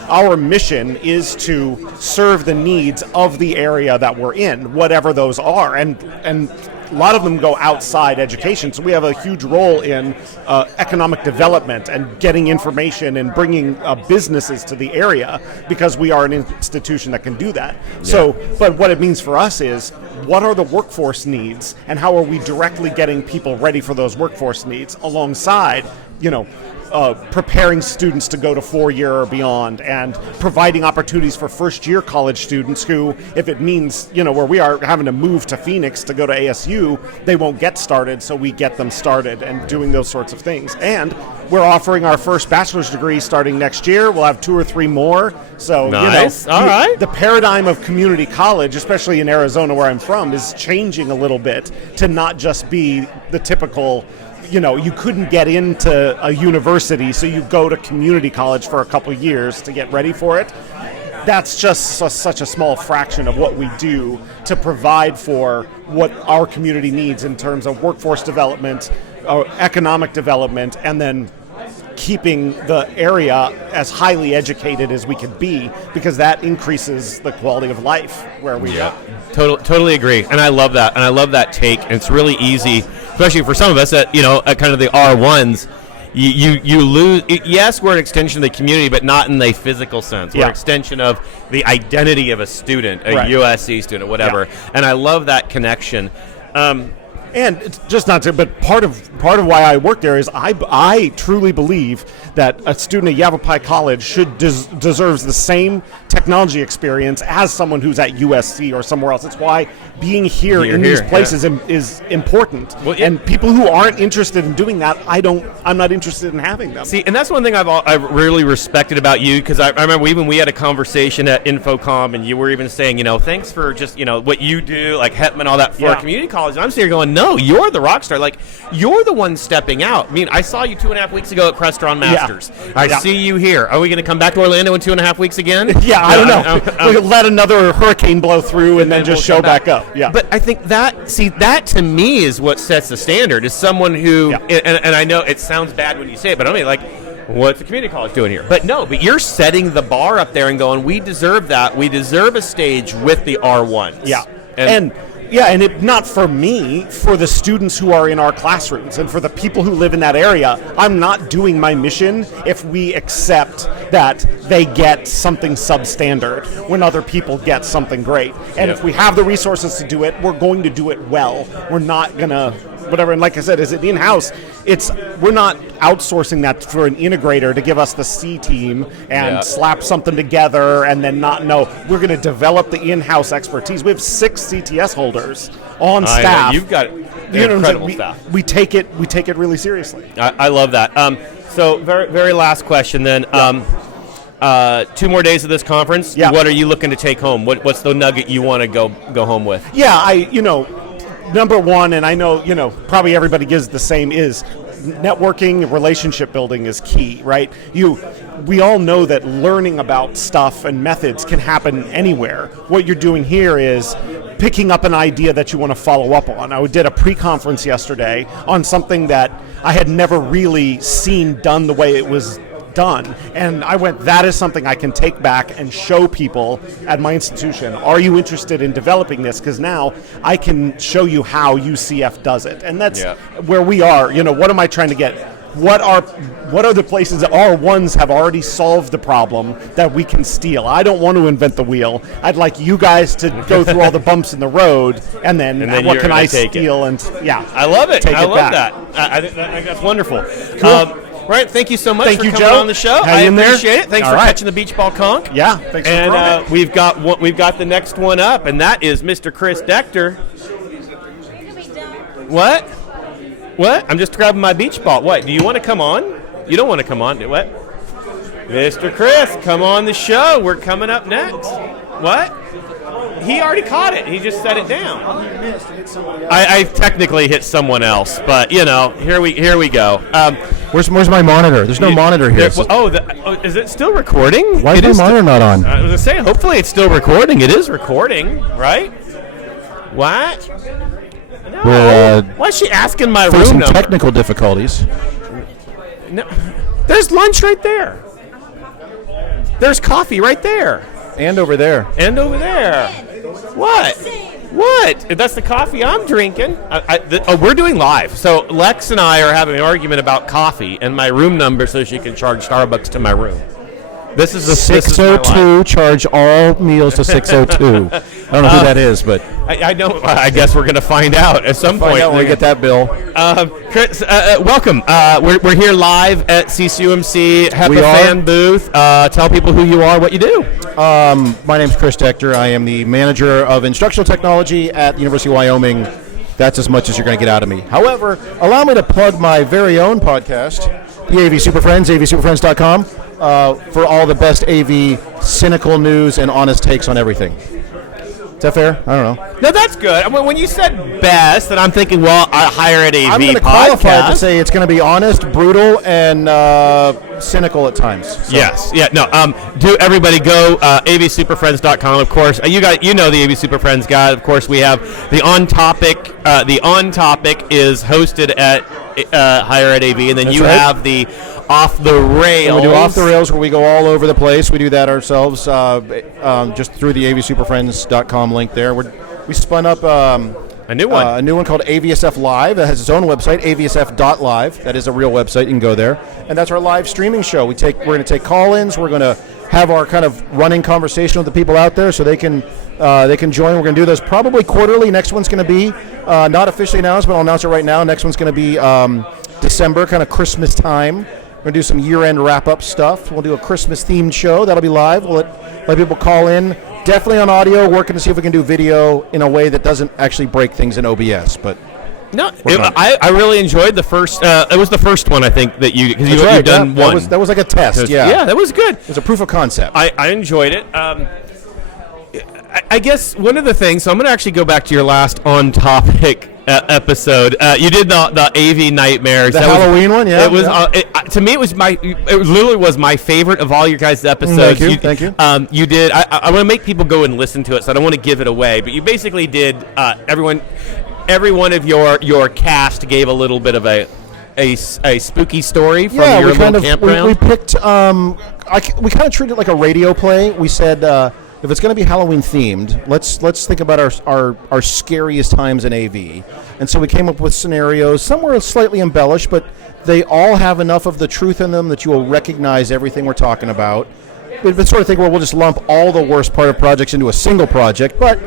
Our mission is to serve the needs of the area that we're in, whatever those are. And a lot of them go outside education. So we have a huge role in economic development and getting information and bringing businesses to the area because we are an institution that can do that. Yeah. So, but what it means for us is, what are the workforce needs and how are we directly getting people ready for those workforce needs alongside, preparing students to go to 4-year or beyond, and providing opportunities for first-year college students who, if it means, where we are having to move to Phoenix to go to ASU, they won't get started, so we get them started and doing those sorts of things. And we're offering our first bachelor's degree starting next year. We'll have 2 or 3 more. So, nice. All right. The paradigm of community college, especially in Arizona where I'm from, is changing a little bit to not just be the typical, you couldn't get into a university, so you go to community college for a couple years to get ready for it. That's just such a small fraction of what we do to provide for what our community needs in terms of workforce development, economic development, and then keeping the area as highly educated as we could be, because that increases the quality of life where we are. Totally agree, and I love that, and I love that take. And it's really easy, especially for some of us at kind of the R1s. You lose. Yes, we're an extension of the community, but not in the physical sense. We're an extension of the identity of a student, a USC student, whatever. Yeah. And I love that connection. And it's just not to, but part of why I work there is I truly believe that a student at Yavapai College deserves the same technology experience as someone who's at USC or somewhere else. It's why being here in these places is important. Well, and people who aren't interested in doing that, I'm not interested in having them. See, and that's one thing I've really respected about you, because I remember we had a conversation at Infocom, and you were even saying, thanks for just what you do, like Hetman, all that for our community college. And I'm sitting here going, no, you're the rock star. Like, you're the one stepping out. I mean, I saw you 2.5 weeks ago at Crestron Masters. Yeah. I see you here. Are we going to come back to Orlando in 2.5 weeks again? Yeah, I don't know. We'll let another hurricane blow through and then just show back up. Yeah. But I think that to me is what sets the standard, is someone who, and I know it sounds bad when you say it, but I mean, like, what's the community college doing here? But you're setting the bar up there and going, we deserve that. We deserve a stage with the R1s. Yeah. And not for me, for the students who are in our classrooms and for the people who live in that area. I'm not doing my mission if we accept that they get something substandard when other people get something great. And if we have the resources to do it, we're going to do it well. We're not going to whatever. And like I said, is it in-house? We're not outsourcing that for an integrator to give us the C team and slap something together and then not know. We're going to develop the in-house expertise. We have 6 CTS holders on staff. You've got incredible staff. We take it really seriously. I love that. So very, very last question then. 2 more days of this conference. Yeah. What are you looking to take home? What's the nugget you want to go home with? Yeah, number one, and I know, probably everybody gives the same, is networking, relationship building is key, right? We all know that learning about stuff and methods can happen anywhere. What you're doing here is picking up an idea that you want to follow up on. I did a pre-conference yesterday on something that I had never really seen done the way it was done, and I went, that is something I can take back and show people at my institution. Are you interested in developing this? Because now I can show you how UCF does it, and that's where we are. What am I trying to get? What are the places that R1s have already solved the problem that we can steal? I don't want to invent the wheel. I'd like you guys to go through all the bumps in the road, and then what can I steal? And I love it. I love that. I think that's wonderful. Cool. Right, thank you so much for coming Joe. on the show. Hang in there. Appreciate it. Thanks for catching the beach ball conch. Yeah, thanks for and we've got the next one up, and that is Mr. Chris Decter. What? I'm just grabbing my beach ball. What? Do you want to come on? You don't want to come on. What? Mr. Chris, come on the show. We're coming up next. What? He already caught it. He just set it down. I technically hit someone else, but here we go. Where's my monitor? There's no monitor here. Is it still recording? Why is my monitor not on? I was gonna say, hopefully it's still recording. It is recording, right? What? No. Why is she asking my room some number? Technical difficulties. No, there's lunch right there. There's coffee right there. And over there. And over there. What? What? That's the coffee I'm drinking. We're doing live. So Lex and I are having an argument about coffee and my room number so she can charge Starbucks to my room. This is 602. Charge all meals to 602. I don't know who that is, but I don't. I guess we're going to find out at some point. when we get that bill. Chris, welcome. We're here live at CCUMC We are. Epiphan booth. Tell people who you are, what you do. My name's Chris Decter. I am the manager of instructional technology at the University of Wyoming. That's as much as you're going to get out of me. However, allow me to plug my very own podcast, the AV Super Friends, avsuperfriends.com, for all the best AV cynical news and honest takes on everything. Is that fair? I don't know. No, that's good. I mean, when you said best, then I'm thinking, well, I hire at AV I'm going to qualify it to say it's going to be honest, brutal, and cynical at times. So. Yes. Yeah. No. Do everybody go avsuperfriends.com. Of course, you know the AV Super Friends guy. Of course, we have the On Topic. The On Topic is hosted at Hire at AV, and then That's you right. have the Off the Rails. And we do Off the Rails where we go all over the place. We do that ourselves just through the avsuperfriends.com link there. We spun up a new one. A new one called AVSF Live. It has its own website, avsf.live. That is a real website. You can go there. And that's our live streaming show. We're going to take call-ins. We're going to have our kind of running conversation with the people out there so they can join. We're going to do those probably quarterly. Next one's going to be not officially announced, but I'll announce it right now. Next one's going to be December, kind of Christmas time. We're going to do some year-end wrap-up stuff. We'll do a Christmas-themed show. That'll be live. We'll let people call in. Definitely on audio. Working to see if we can do video in a way that doesn't actually break things in OBS. But no, I really enjoyed the first. It was the first one, I think, that you've right. done one. That was like a test. Yeah, that was good. It was a proof of concept. I enjoyed it. I guess one of the things. So I'm going to actually go back to your last On Topic episode. You did the AV Nightmares. The Halloween one, yeah. It was to me. It was literally my favorite of all your guys' episodes. Thank you. You did. I want to make people go and listen to it, so I don't want to give it away. But you basically did. Every one of your cast gave a little bit of a spooky story from your little campground. We picked. We kind of treated it like a radio play. We said if it's going to be Halloween themed, let's think about our scariest times in AV. And so we came up with scenarios. Some were slightly embellished, but they all have enough of the truth in them that you will recognize everything we're talking about. We sort of think, well, we'll just lump all the worst part of projects into a single project. But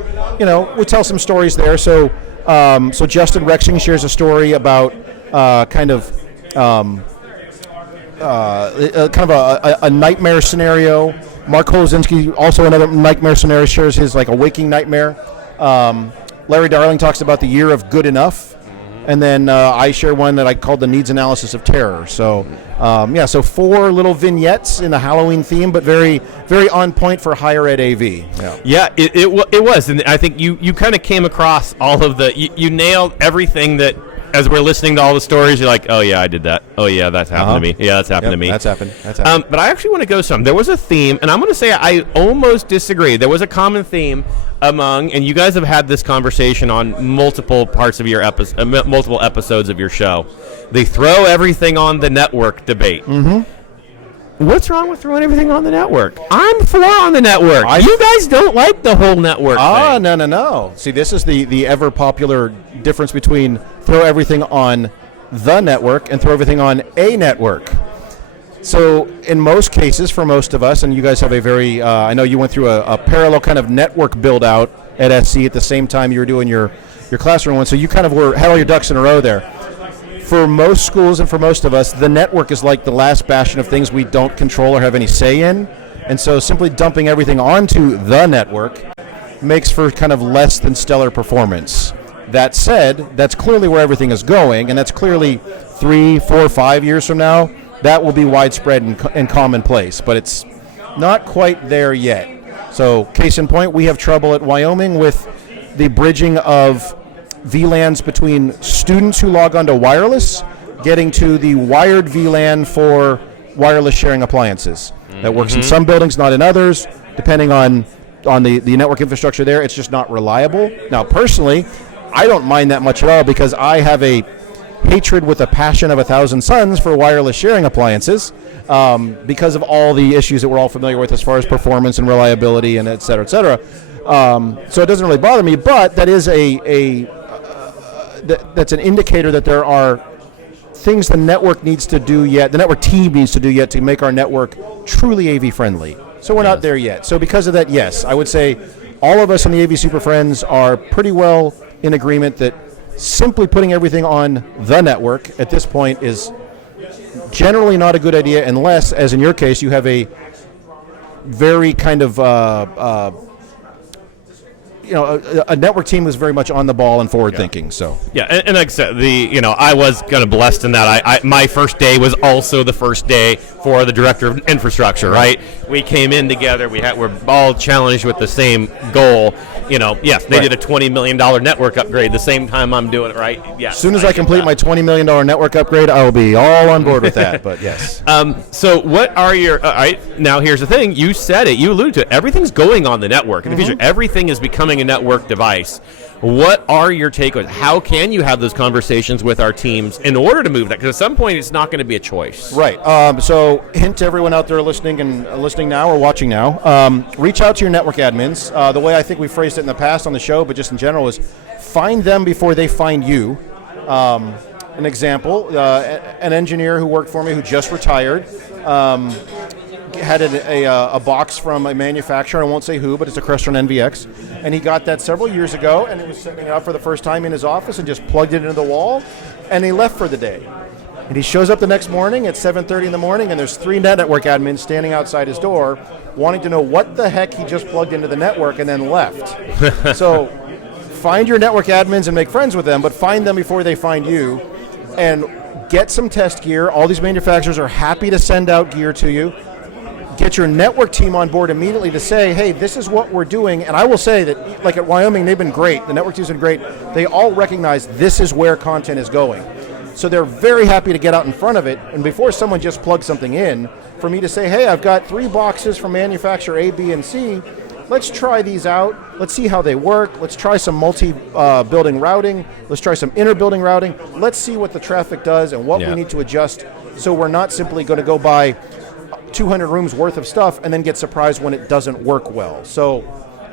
we tell some stories there. So Justin Rexing shares a story about a nightmare scenario. Mark Holozinski, also another nightmare scenario, shares his like a waking nightmare. Larry Darling talks about the year of good enough, and then I share one that I called the needs analysis of terror. So so 4 little vignettes in the Halloween theme, but very very on point for higher ed AV. Yeah, it was, and I think you kind of came across all of you nailed everything that. As we're listening to all the stories, you're like, oh, yeah, I did that. Oh, yeah, that's happened to me. Yeah, that's happened to me. That's happened. But I actually want to go some. There was a theme, and I'm going to say I almost disagree. There was a common theme among, and you guys have had this conversation on multiple parts of your multiple episodes of your show. They throw everything on the network debate. Mm-hmm. What's wrong with throwing everything on the network? I'm for on the network. You guys don't like the whole network thing. No. See, this is the ever popular difference between throw everything on the network and throw everything on a network. So in most cases, for most of us, and you guys have a very, I know you went through a parallel kind of network build out at SC at the same time you were doing your classroom one. So you kind of had all your ducks in a row there. For most schools and for most of us, the network is like the last bastion of things we don't control or have any say in. And so simply dumping everything onto the network makes for kind of less than stellar performance. That said, that's clearly where everything is going, and that's clearly 3, 4, 5 years from now, that will be widespread and commonplace. But it's not quite there yet. So case in point, we have trouble at Wyoming with the bridging of VLANs between students who log onto wireless, getting to the wired VLAN for wireless sharing appliances. That works in some buildings, not in others. Depending on the network infrastructure there, it's just not reliable. Now, personally, I don't mind that much at all because I have a hatred with a passion of 1,000 suns for wireless sharing appliances because of all the issues that we're all familiar with as far as performance and reliability and et cetera, et cetera. So it doesn't really bother me, but that is that's an indicator that there are things the network needs to do yet, the network team needs to do yet to make our network truly AV friendly. So we're not there yet. So because of that, yes, I would say all of us on the AV Super Friends are pretty well in agreement that simply putting everything on the network at this point is generally not a good idea unless, as in your case, you have a very kind of a network team was very much on the ball and forward thinking. So yeah, and like I said, I was kind of blessed in that I my first day was also the first day for the director of infrastructure. Right, we came in together. We're all challenged with the same goal. Yes, they did a $20 million network upgrade the same time I'm doing it. Right. Yes. As soon as I complete my $20 million network upgrade, I will be all on board with that. But yes. So what are your? All right. Now here's the thing. You said it. You alluded to it. Everything's going on the network in the future. Everything is becoming a network device. What are your takeaways? How can you have those conversations with our teams in order to move that? Because at some point, it's not going to be a choice. Right. So, hint to everyone out there listening now or watching now: reach out to your network admins. The way I think we phrased it in the past on the show, but just in general, is find them before they find you. An example: an engineer who worked for me who just retired. Had a box from a manufacturer, I won't say who, but it's a Crestron NVX, and he got that several years ago, and he was setting it up for the first time in his office and just plugged it into the wall, and he left for the day. And he shows up the next morning at 7:30 in the morning, and there's 3 network admins standing outside his door wanting to know what the heck he just plugged into the network and then left. So find your network admins and make friends with them, but find them before they find you, and get some test gear. All these manufacturers are happy to send out gear to you. Get your network team on board immediately to say, hey, this is what we're doing. And I will say that, like at Wyoming, they've been great. The network team's been great. They all recognize this is where content is going. So they're very happy to get out in front of it. And before someone just plugs something in, for me to say, hey, I've got 3 boxes from manufacturer A, B, and C. Let's try these out. Let's see how they work. Let's try some multi-building routing. Let's try some inter-building routing. Let's see what the traffic does and what we need to adjust, so we're not simply going to go buy 200 rooms worth of stuff and then get surprised when it doesn't work well. So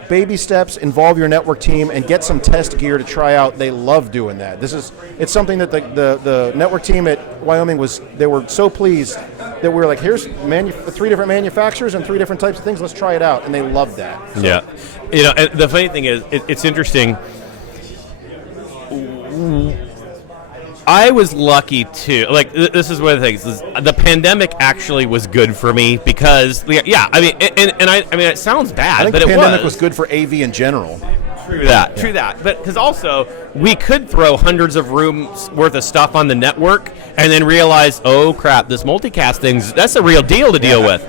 baby steps, involve your network team, and get some test gear to try out. They love doing that. It's something that the network team at Wyoming they were so pleased that we were like, here's 3 different manufacturers and 3 different types of things. Let's try it out. And they loved that. So. Yeah. And the funny thing is, it's interesting. I was lucky too. Like, this is one of the things. The pandemic actually was good for me because, I mean, it sounds bad, I think but the pandemic was good for AV in general. True that. But because also we could throw hundreds of rooms worth of stuff on the network and then realize, oh crap, this multicast that's a real deal to deal with,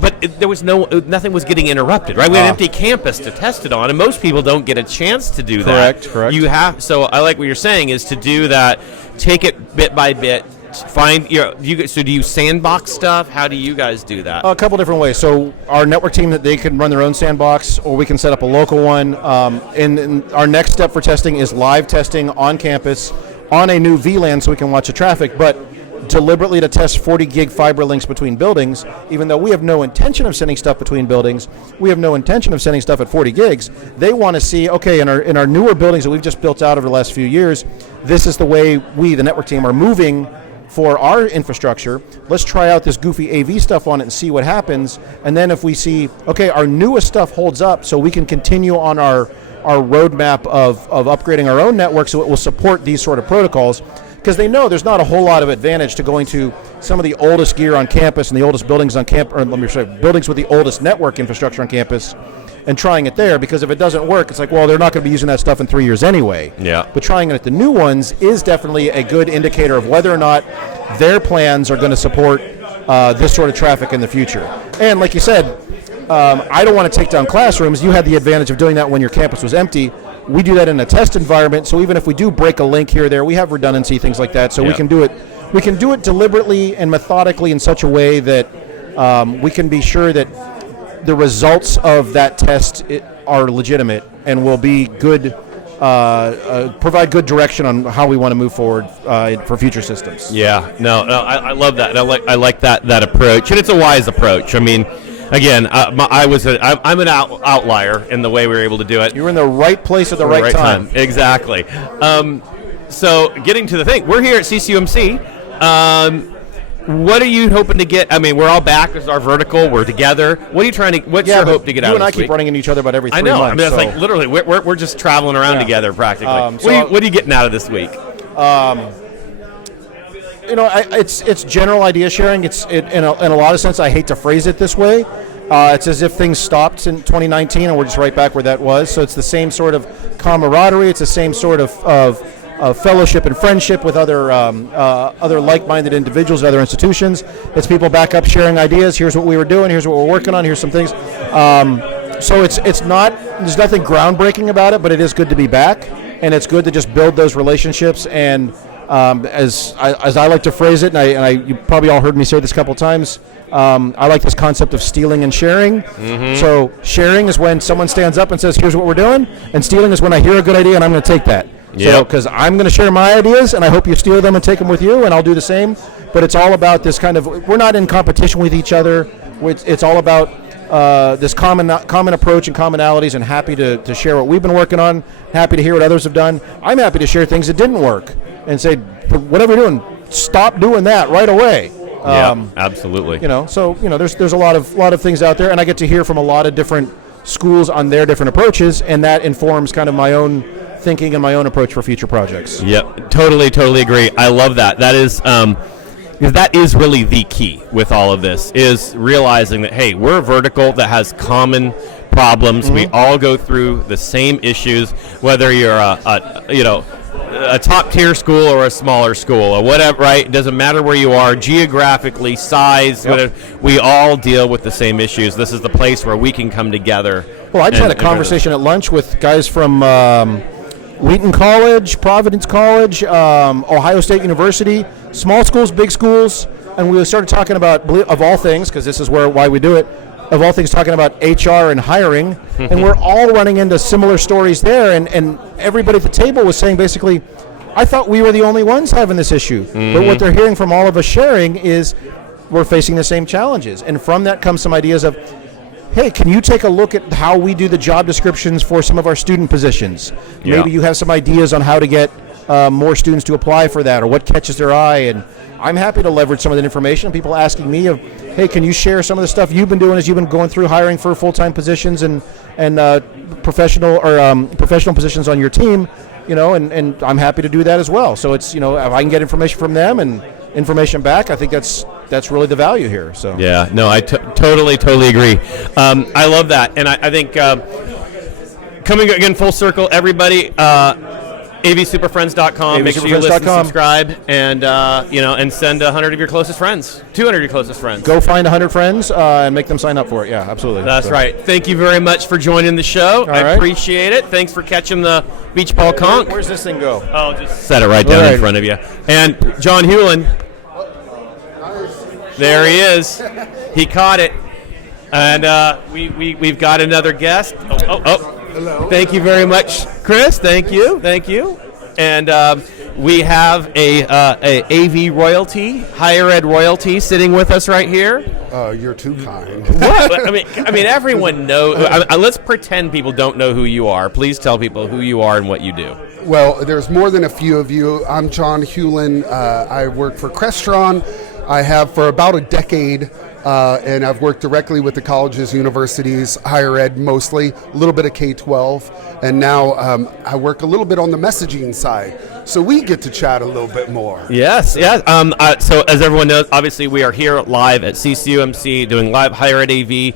but there was nothing was getting interrupted, right? We had an empty campus to test it on, and most people don't get a chance to do that. Correct. So I like what you're saying is to do that, take it bit by bit. So do you sandbox stuff? How do you guys do that? A couple different ways. So our network team, that they can run their own sandbox, or we can set up a local one. And our next step for testing is live testing on campus on a new VLAN, so we can watch the traffic. But deliberately to test 40 gig fiber links between buildings, even though we have no intention of sending stuff between buildings, we have no intention of sending stuff at 40 gigs. They want to see, okay, in our newer buildings that we've just built out over the last few years, this is the way we, the network team, are moving for our infrastructure. Let's try out this goofy AV stuff on it and see what happens. And then if we see, okay, our newest stuff holds up, so we can continue on our roadmap of upgrading our own network so it will support these sort of protocols. Because they know there's not a whole lot of advantage to going to some of the oldest gear on campus and the oldest buildings on campus, or buildings with the oldest network infrastructure on campus, and trying it there. Because if it doesn't work, it's like, well, they're not going to be using that stuff in 3 years anyway. Yeah. But trying it at the new ones is definitely a good indicator of whether or not their plans are going to support this sort of traffic in the future. And like you said, I don't want to take down classrooms. You had the advantage of doing that when your campus was empty. We do that in a test environment, so even if we do break a link here or there, we have redundancy, things like that. So we can do it deliberately and methodically in such a way that we can be sure that the results of that test are legitimate and will be good provide good direction on how we want to move forward for future systems. Yeah, no, I love that. I like that approach, and it's a wise approach. I mean, again, I'm an outlier in the way we were able to do it. You were in the right place at the right time. Exactly. So getting to the thing, we're here at CCUMC. What are you hoping to get? I mean, we're all back. This is our vertical. We're together. What are you trying to? What's your hope to get out? You of and I this keep week? running into each other about every 3 I know. months. I mean, it's like literally we're just traveling around together practically. What are you getting out of this week? It's general idea sharing. In a lot of sense, I hate to phrase it this way. It's as if things stopped in 2019 and we're just right back where that was. So it's the same sort of camaraderie. It's the same sort of fellowship and friendship with other like-minded individuals at other institutions. It's people back up sharing ideas. Here's what we were doing. Here's what we're working on. Here's some things. So it's not. There's nothing groundbreaking about it, but it is good to be back, and it's good to just build those relationships. And as I like to phrase it, and you probably all heard me say this a couple times. I like this concept of stealing and sharing. Mm-hmm. So sharing is when someone stands up and says, "Here's what we're doing," and stealing is when I hear a good idea and I'm going to take that. Yep. So, because I'm going to share my ideas, and I hope you steal them and take them with you, and I'll do the same. But it's all about this kind of. We're not in competition with each other. It's all about this common approach and commonalities, and happy to share what we've been working on. Happy to hear what others have done. I'm happy to share things that didn't work and say, whatever you're doing, stop doing that right away. Yeah, absolutely. There's a lot of things out there, and I get to hear from a lot of different schools on their different approaches, and that informs kind of my own thinking and my own approach for future projects. Yep, totally agree. I love that. That is because that is really the key with all of this, is realizing that, hey, we're a vertical that has common problems. Mm-hmm. We all go through the same issues, whether you're a top tier school or a smaller school or whatever, right? It doesn't matter where you are, geographically, size, we all deal with the same issues. This is the place where we can come together. Well, I just had a conversation at lunch with guys from Wheaton College, Providence College, Ohio State University, small schools, big schools, and we started talking about, of all things, because this is why we do it, of all things, talking about HR and hiring, and we're all running into similar stories there, and everybody at the table was saying basically, I thought we were the only ones having this issue, but what they're hearing from all of us sharing is we're facing the same challenges, and from that comes some ideas of, hey, can you take a look at how we do the job descriptions for some of our student positions? Yeah. Maybe you have some ideas on how to get more students to apply for that, or what catches their eye, and I'm happy to leverage some of that information. People asking me of, hey, can you share some of the stuff you've been doing as you've been going through hiring for full-time positions and professional positions on your team, and I'm happy to do that as well. So it's, if I can get information from them and information back, I think that's really the value here. So yeah, no, I totally agree. I love that, and I think coming again full circle, everybody. AVSuperFriends.com. Make sure you listen, subscribe, and and send 100 of your closest friends, 200 of your closest friends. Go find 100 friends and make them sign up for it. Yeah, absolutely. That's right. Thank you very much for joining the show. I appreciate it. Thanks for catching the beach ball conch. Where's this thing go? Oh, just set it right down in front of you. And John Hewlin, there he is. He caught it, and we've got another guest. Oh. Hello. Thank you very much, Chris. Thank you. And we have a AV royalty, higher ed royalty, sitting with us right here. You're too kind. What? I mean, everyone knows. Let's pretend people don't know who you are. Please tell people who you are and what you do. Well, there's more than a few of you. I'm John Hewlin. I work for Crestron. I have for about a decade. And I've worked directly with the colleges, universities, higher ed mostly, a little bit of K-12, and now I work a little bit on the messaging side. So we get to chat a little bit more. Yes, yeah. So as everyone knows, obviously we are here live at CCUMC doing live higher ed AV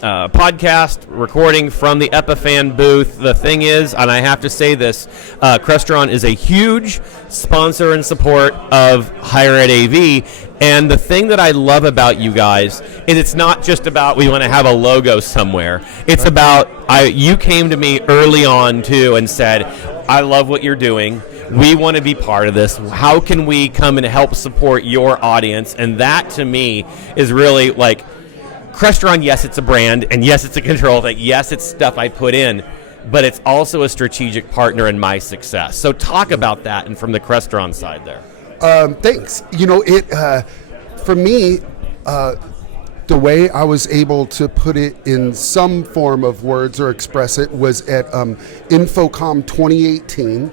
podcast recording from the Epiphan booth. The thing is, and I have to say this, Crestron is a huge sponsor and support of higher ed AV. And the thing that I love about you guys is it's not just about we want to have a logo somewhere. It's about you came to me early on too and said, I love what you're doing. We want to be part of this. How can we come and help support your audience? And that to me is really like Crestron. Yes, it's a brand, and yes, it's a control thing. Yes, it's stuff I put in. but it's also a strategic partner in my success. So talk about that, and from the Crestron side there. Thanks. For me, the way I was able to put it in some form of words or express it was at Infocom 2018.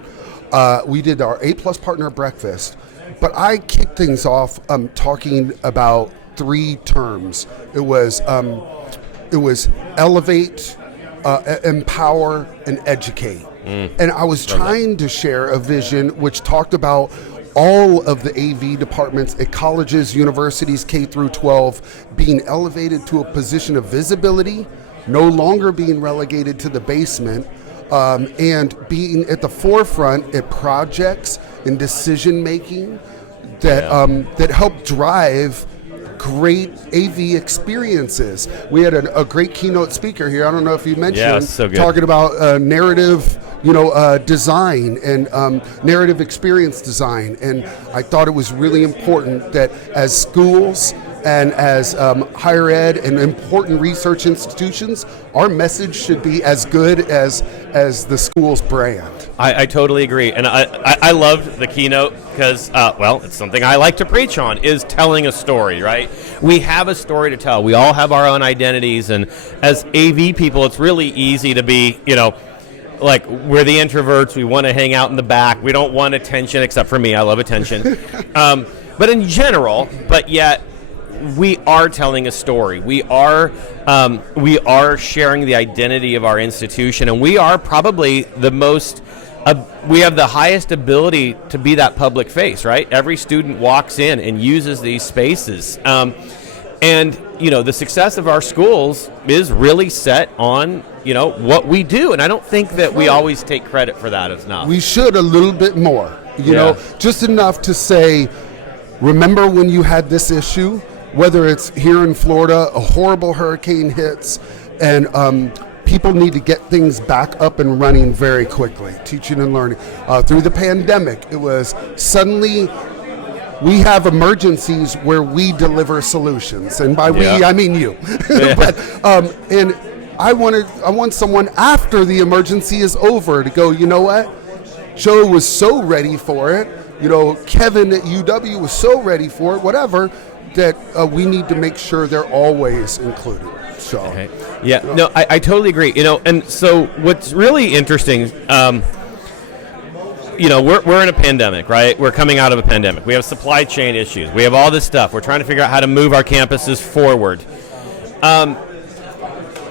We did our A+ partner breakfast, but I kicked things off talking about 3 terms. It was elevate, empower, and educate. And I was trying to share a vision which talked about all of the AV departments at colleges, universities, K through 12, being elevated to a position of visibility, no longer being relegated to the basement, and being at the forefront at projects and decision making that help drive great AV experiences. We had a great keynote speaker here. I don't know if you mentioned talking about narrative, design and narrative experience design. And I thought it was really important that as schools and as higher ed and important research institutions, our message should be as good as the school's brand. I totally agree, and I loved the keynote because, it's something I like to preach on, is telling a story, right? We have a story to tell. We all have our own identities, and as AV people, it's really easy to be, like, we're the introverts, we want to hang out in the back, we don't want attention, except for me, I love attention. But in general, but yet, we are telling a story. We are sharing the identity of our institution, and we are probably the most. We have the highest ability to be that public face, right? Every student walks in and uses these spaces, and the success of our schools is really set on what we do, and I don't think that we always take credit for that enough. We should a little bit more, just enough to say, remember when you had this issue. Whether it's here in Florida, a horrible hurricane hits, and people need to get things back up and running very quickly, teaching and learning. Through the pandemic, it was suddenly we have emergencies where we deliver solutions. And by we, I mean you. But, and I want someone after the emergency is over to go, you know what? Joe was so ready for it. Kevin at UW was so ready for it, whatever. That we need to make sure they're always included. So, I totally agree. And so what's really interesting, we're in a pandemic, right? We're coming out of a pandemic. We have supply chain issues. We have all this stuff. We're trying to figure out how to move our campuses forward.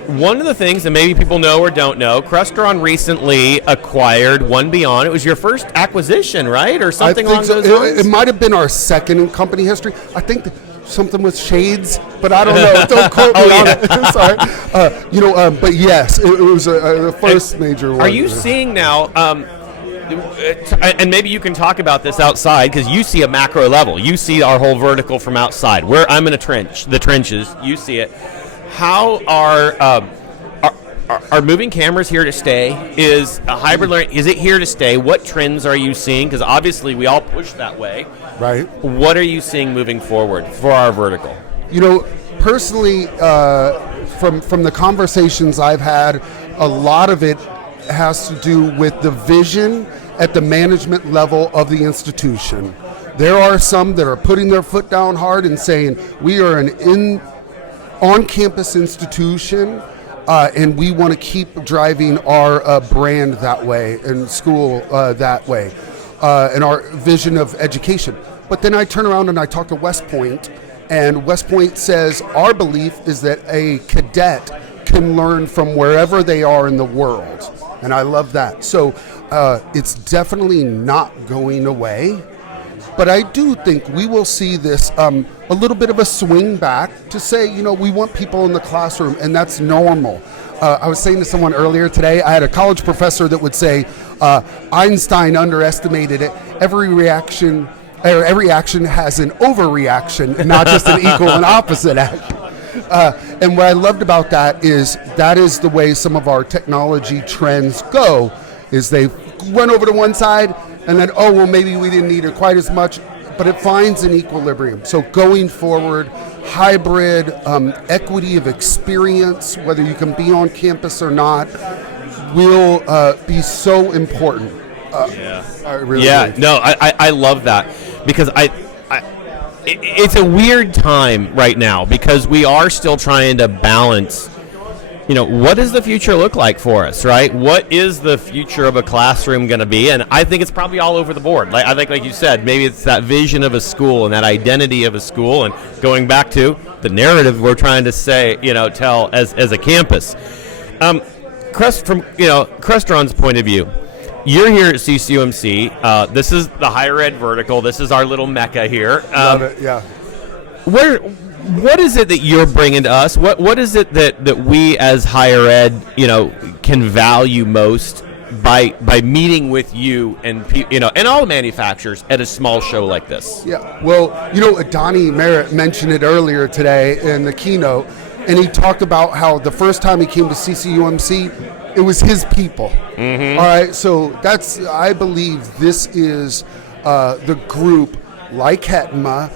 One of the things that maybe people know or don't know, Crestron recently acquired One Beyond. It was your first acquisition, right? Or something along those lines? It might have been our second in company history. I think something with shades, but I don't know. Don't quote me on it. I'm sorry. But yes, it was the first major one. Are you seeing now, and maybe you can talk about this outside, because you see a macro level. You see our whole vertical from outside. Where I'm in the trenches, you see it. How are moving cameras here to stay? Is a hybrid learning, is it here to stay? What trends are you seeing? Because obviously we all push that way. Right. What are you seeing moving forward for our vertical? Personally, from the conversations I've had, a lot of it has to do with the vision at the management level of the institution. There are some that are putting their foot down hard and saying, we are an on-campus institution, and we want to keep driving our brand that way and school that way, and our vision of education. But then I turn around and I talk to West Point, and West Point says our belief is that a cadet can learn from wherever they are in the world, and I love that. So it's definitely not going away. But I do think we will see this a little bit of a swing back to say, we want people in the classroom, and that's normal. I was saying to someone earlier today, I had a college professor that would say, Einstein underestimated it. Every action has an overreaction, and not just an equal and opposite action. And what I loved about that is the way some of our technology trends go, is they run over to one side, and then, maybe we didn't need it quite as much, but it finds an equilibrium. So going forward, hybrid, equity of experience, whether you can be on campus or not, will be so important. I really believe. No, I love that because it's a weird time right now because we are still trying to balance, what does the future look like for us, right? What is the future of a classroom going to be? And I think it's probably all over the board. I think, like you said, maybe it's that vision of a school and that identity of a school, and going back to the narrative we're trying to say, tell as a campus. From Crestron's point of view, you're here at CCUMC. This is the higher ed vertical. This is our little mecca here. Love it, yeah. What is it that you're bringing to us? What is it that we as higher ed, can value most by meeting with you and and all manufacturers at a small show like this? Yeah. Well, Donnie Merritt mentioned it earlier today in the keynote, and he talked about how the first time he came to CCUMC, it was his people. Mm-hmm. All right, so I believe this is the group like Hetma,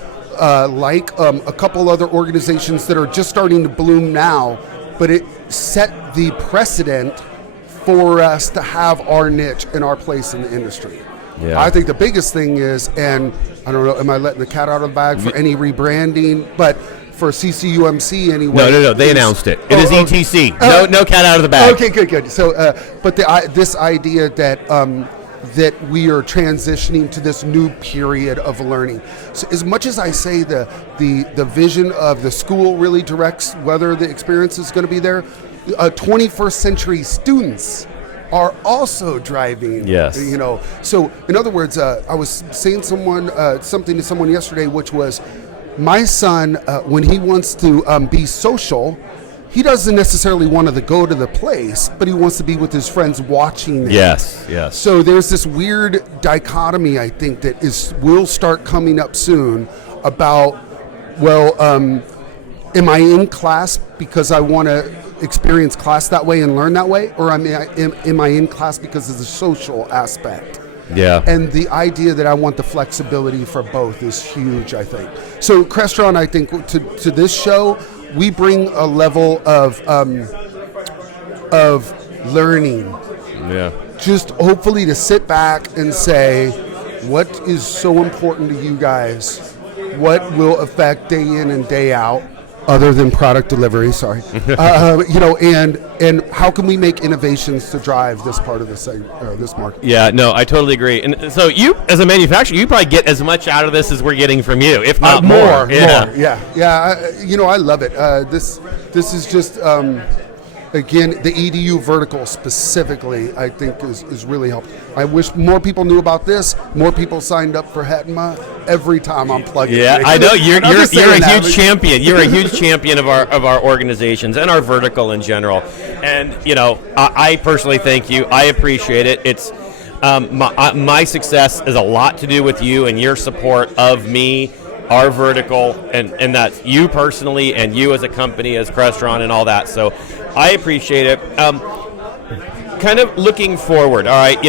like a couple other organizations that are just starting to bloom now, but it set the precedent for us to have our niche and our place in the industry. Yeah. I think the biggest thing is, and I don't know, am I letting the cat out of the bag for any rebranding? But for CCUMC anyway. No. They announced it. It is ETC. No cat out of the bag. Okay, good. So, but this idea that that we are transitioning to this new period of learning. So as much as I say the vision of the school really directs whether the experience is going to be there, 21st century students are also driving. Yes. So in other words, I was saying something to someone yesterday, which was, my son, when he wants to be social, he doesn't necessarily want to go to the place, but he wants to be with his friends watching it. Yes. So there's this weird dichotomy, I think, that will start coming up soon about, am I in class because I want to experience class that way and learn that way, or am I in class because of the social aspect? Yeah. And the idea that I want the flexibility for both is huge, I think. So Crestron, I think, to this show, we bring a level of learning. Yeah. Just hopefully to sit back and say, what is so important to you guys? What will affect day in and day out? Other than product delivery, sorry. And how can we make innovations to drive this part of this market? Yeah, no, I totally agree. And so you, as a manufacturer, you probably get as much out of this as we're getting from you, if not more. Yeah. I love it. This is just again, the EDU vertical specifically, I think is really helped. I wish more people knew about this. More people signed up for Hetma. Every time I'm plugging. Yeah, I know you're a huge champion. You're a huge champion of our organizations and our vertical in general. And I personally thank you. I appreciate it. It's my success is a lot to do with you and your support of me, our vertical, and that's you personally and you as a company, as Crestron and all that. So I appreciate it. Kind of looking forward, all right,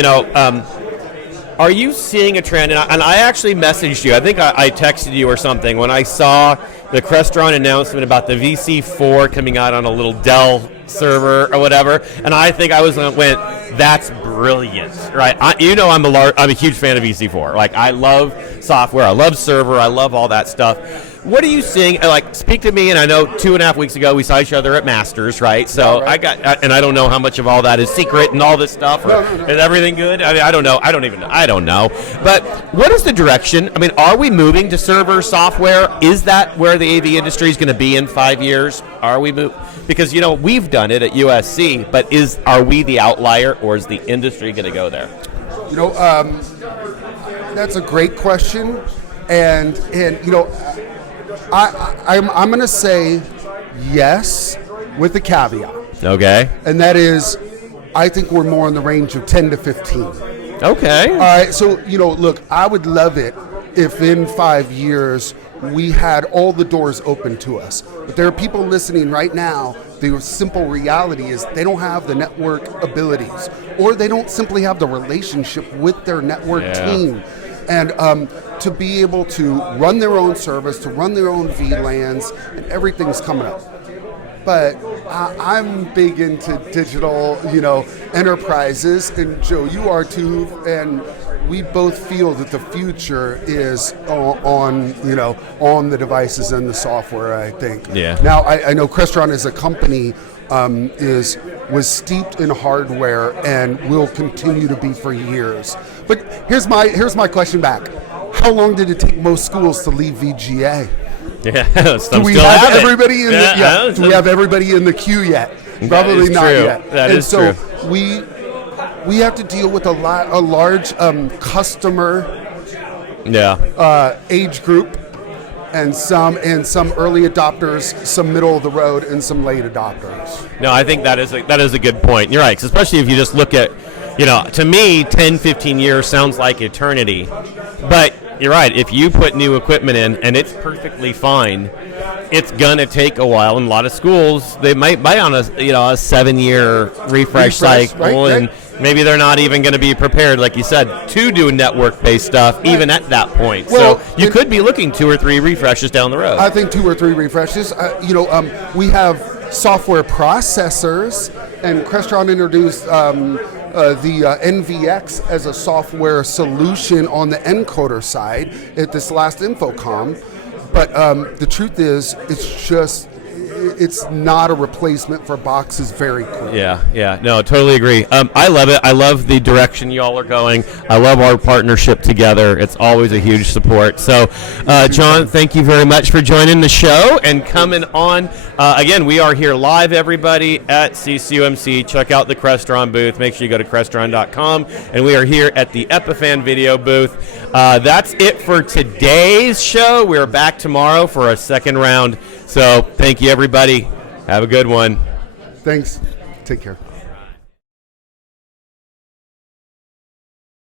are you seeing a trend? And I actually messaged you. I think I texted you or something when I saw the Crestron announcement about the VC4 coming out on a little Dell server or whatever. And I think I went, that's brilliant, right? I'm a huge fan of VC4. Like, I love software, I love server, I love all that stuff. What are you seeing? Like, speak to me. And I know 2.5 weeks ago we saw each other at Masters, right? So I don't know how much of all that is secret and all this stuff. Or is everything good? I mean, I don't know. I don't know. But what is the direction? I mean, are we moving to server software? Is that where the AV industry is going to be in 5 years? Are we moving? Because we've done it at USC, but are we the outlier, or is the industry going to go there? That's a great question, and I'm going to say yes with a caveat. Okay. And that is, I think we're more in the range of 10 to 15. Okay. All right. So, look, I would love it if in 5 years we had all the doors open to us. But there are people listening right now. The simple reality is they don't have the network abilities, or they don't simply have the relationship with their network team. And to be able to run their own service, to run their own VLANs, and everything's coming up. but I'm big into digital, enterprises, and Joe, you are too, and we both feel that the future is on the devices and the software, I think. Yeah. Now, I know Crestron as a company was steeped in hardware and will continue to be for years. But here's my question back. How long did it take most schools to leave VGA? Yeah, Do we have everybody in the Do we have everybody in the queue yet? Probably not true. yet. That and is so true. we have to deal with a large customer age group, and some early adopters, some middle of the road, and some late adopters. No, I think that is a good point. You're right, 'cause especially if you just look at, to me, 10, 15 years sounds like eternity. But you're right, if you put new equipment in and it's perfectly fine, it's gonna take a while. And a lot of schools, they might buy on a 7-year refresh cycle, right. and maybe they're not even going to be prepared, like you said, to do network-based stuff, even at that point. Well, so you could be looking 2 or 3 refreshes down the road. I think 2 or 3 refreshes. We have software processors, and Crestron introduced the NVX as a software solution on the encoder side at this last InfoComm. But the truth is, it's not a replacement for boxes very quickly. Yeah, no, totally agree. I love it. I love the direction y'all are going. I love our partnership together. It's always a huge support. So, John, thank you very much for joining the show and coming on. Again, we are here live, everybody, at CCUMC. Check out the Crestron booth. Make sure you go to Crestron.com. And we are here at the Epiphan video booth. That's it for today's show. We're back tomorrow for a second round. So thank you, everybody. Have a good one. Thanks. Take care.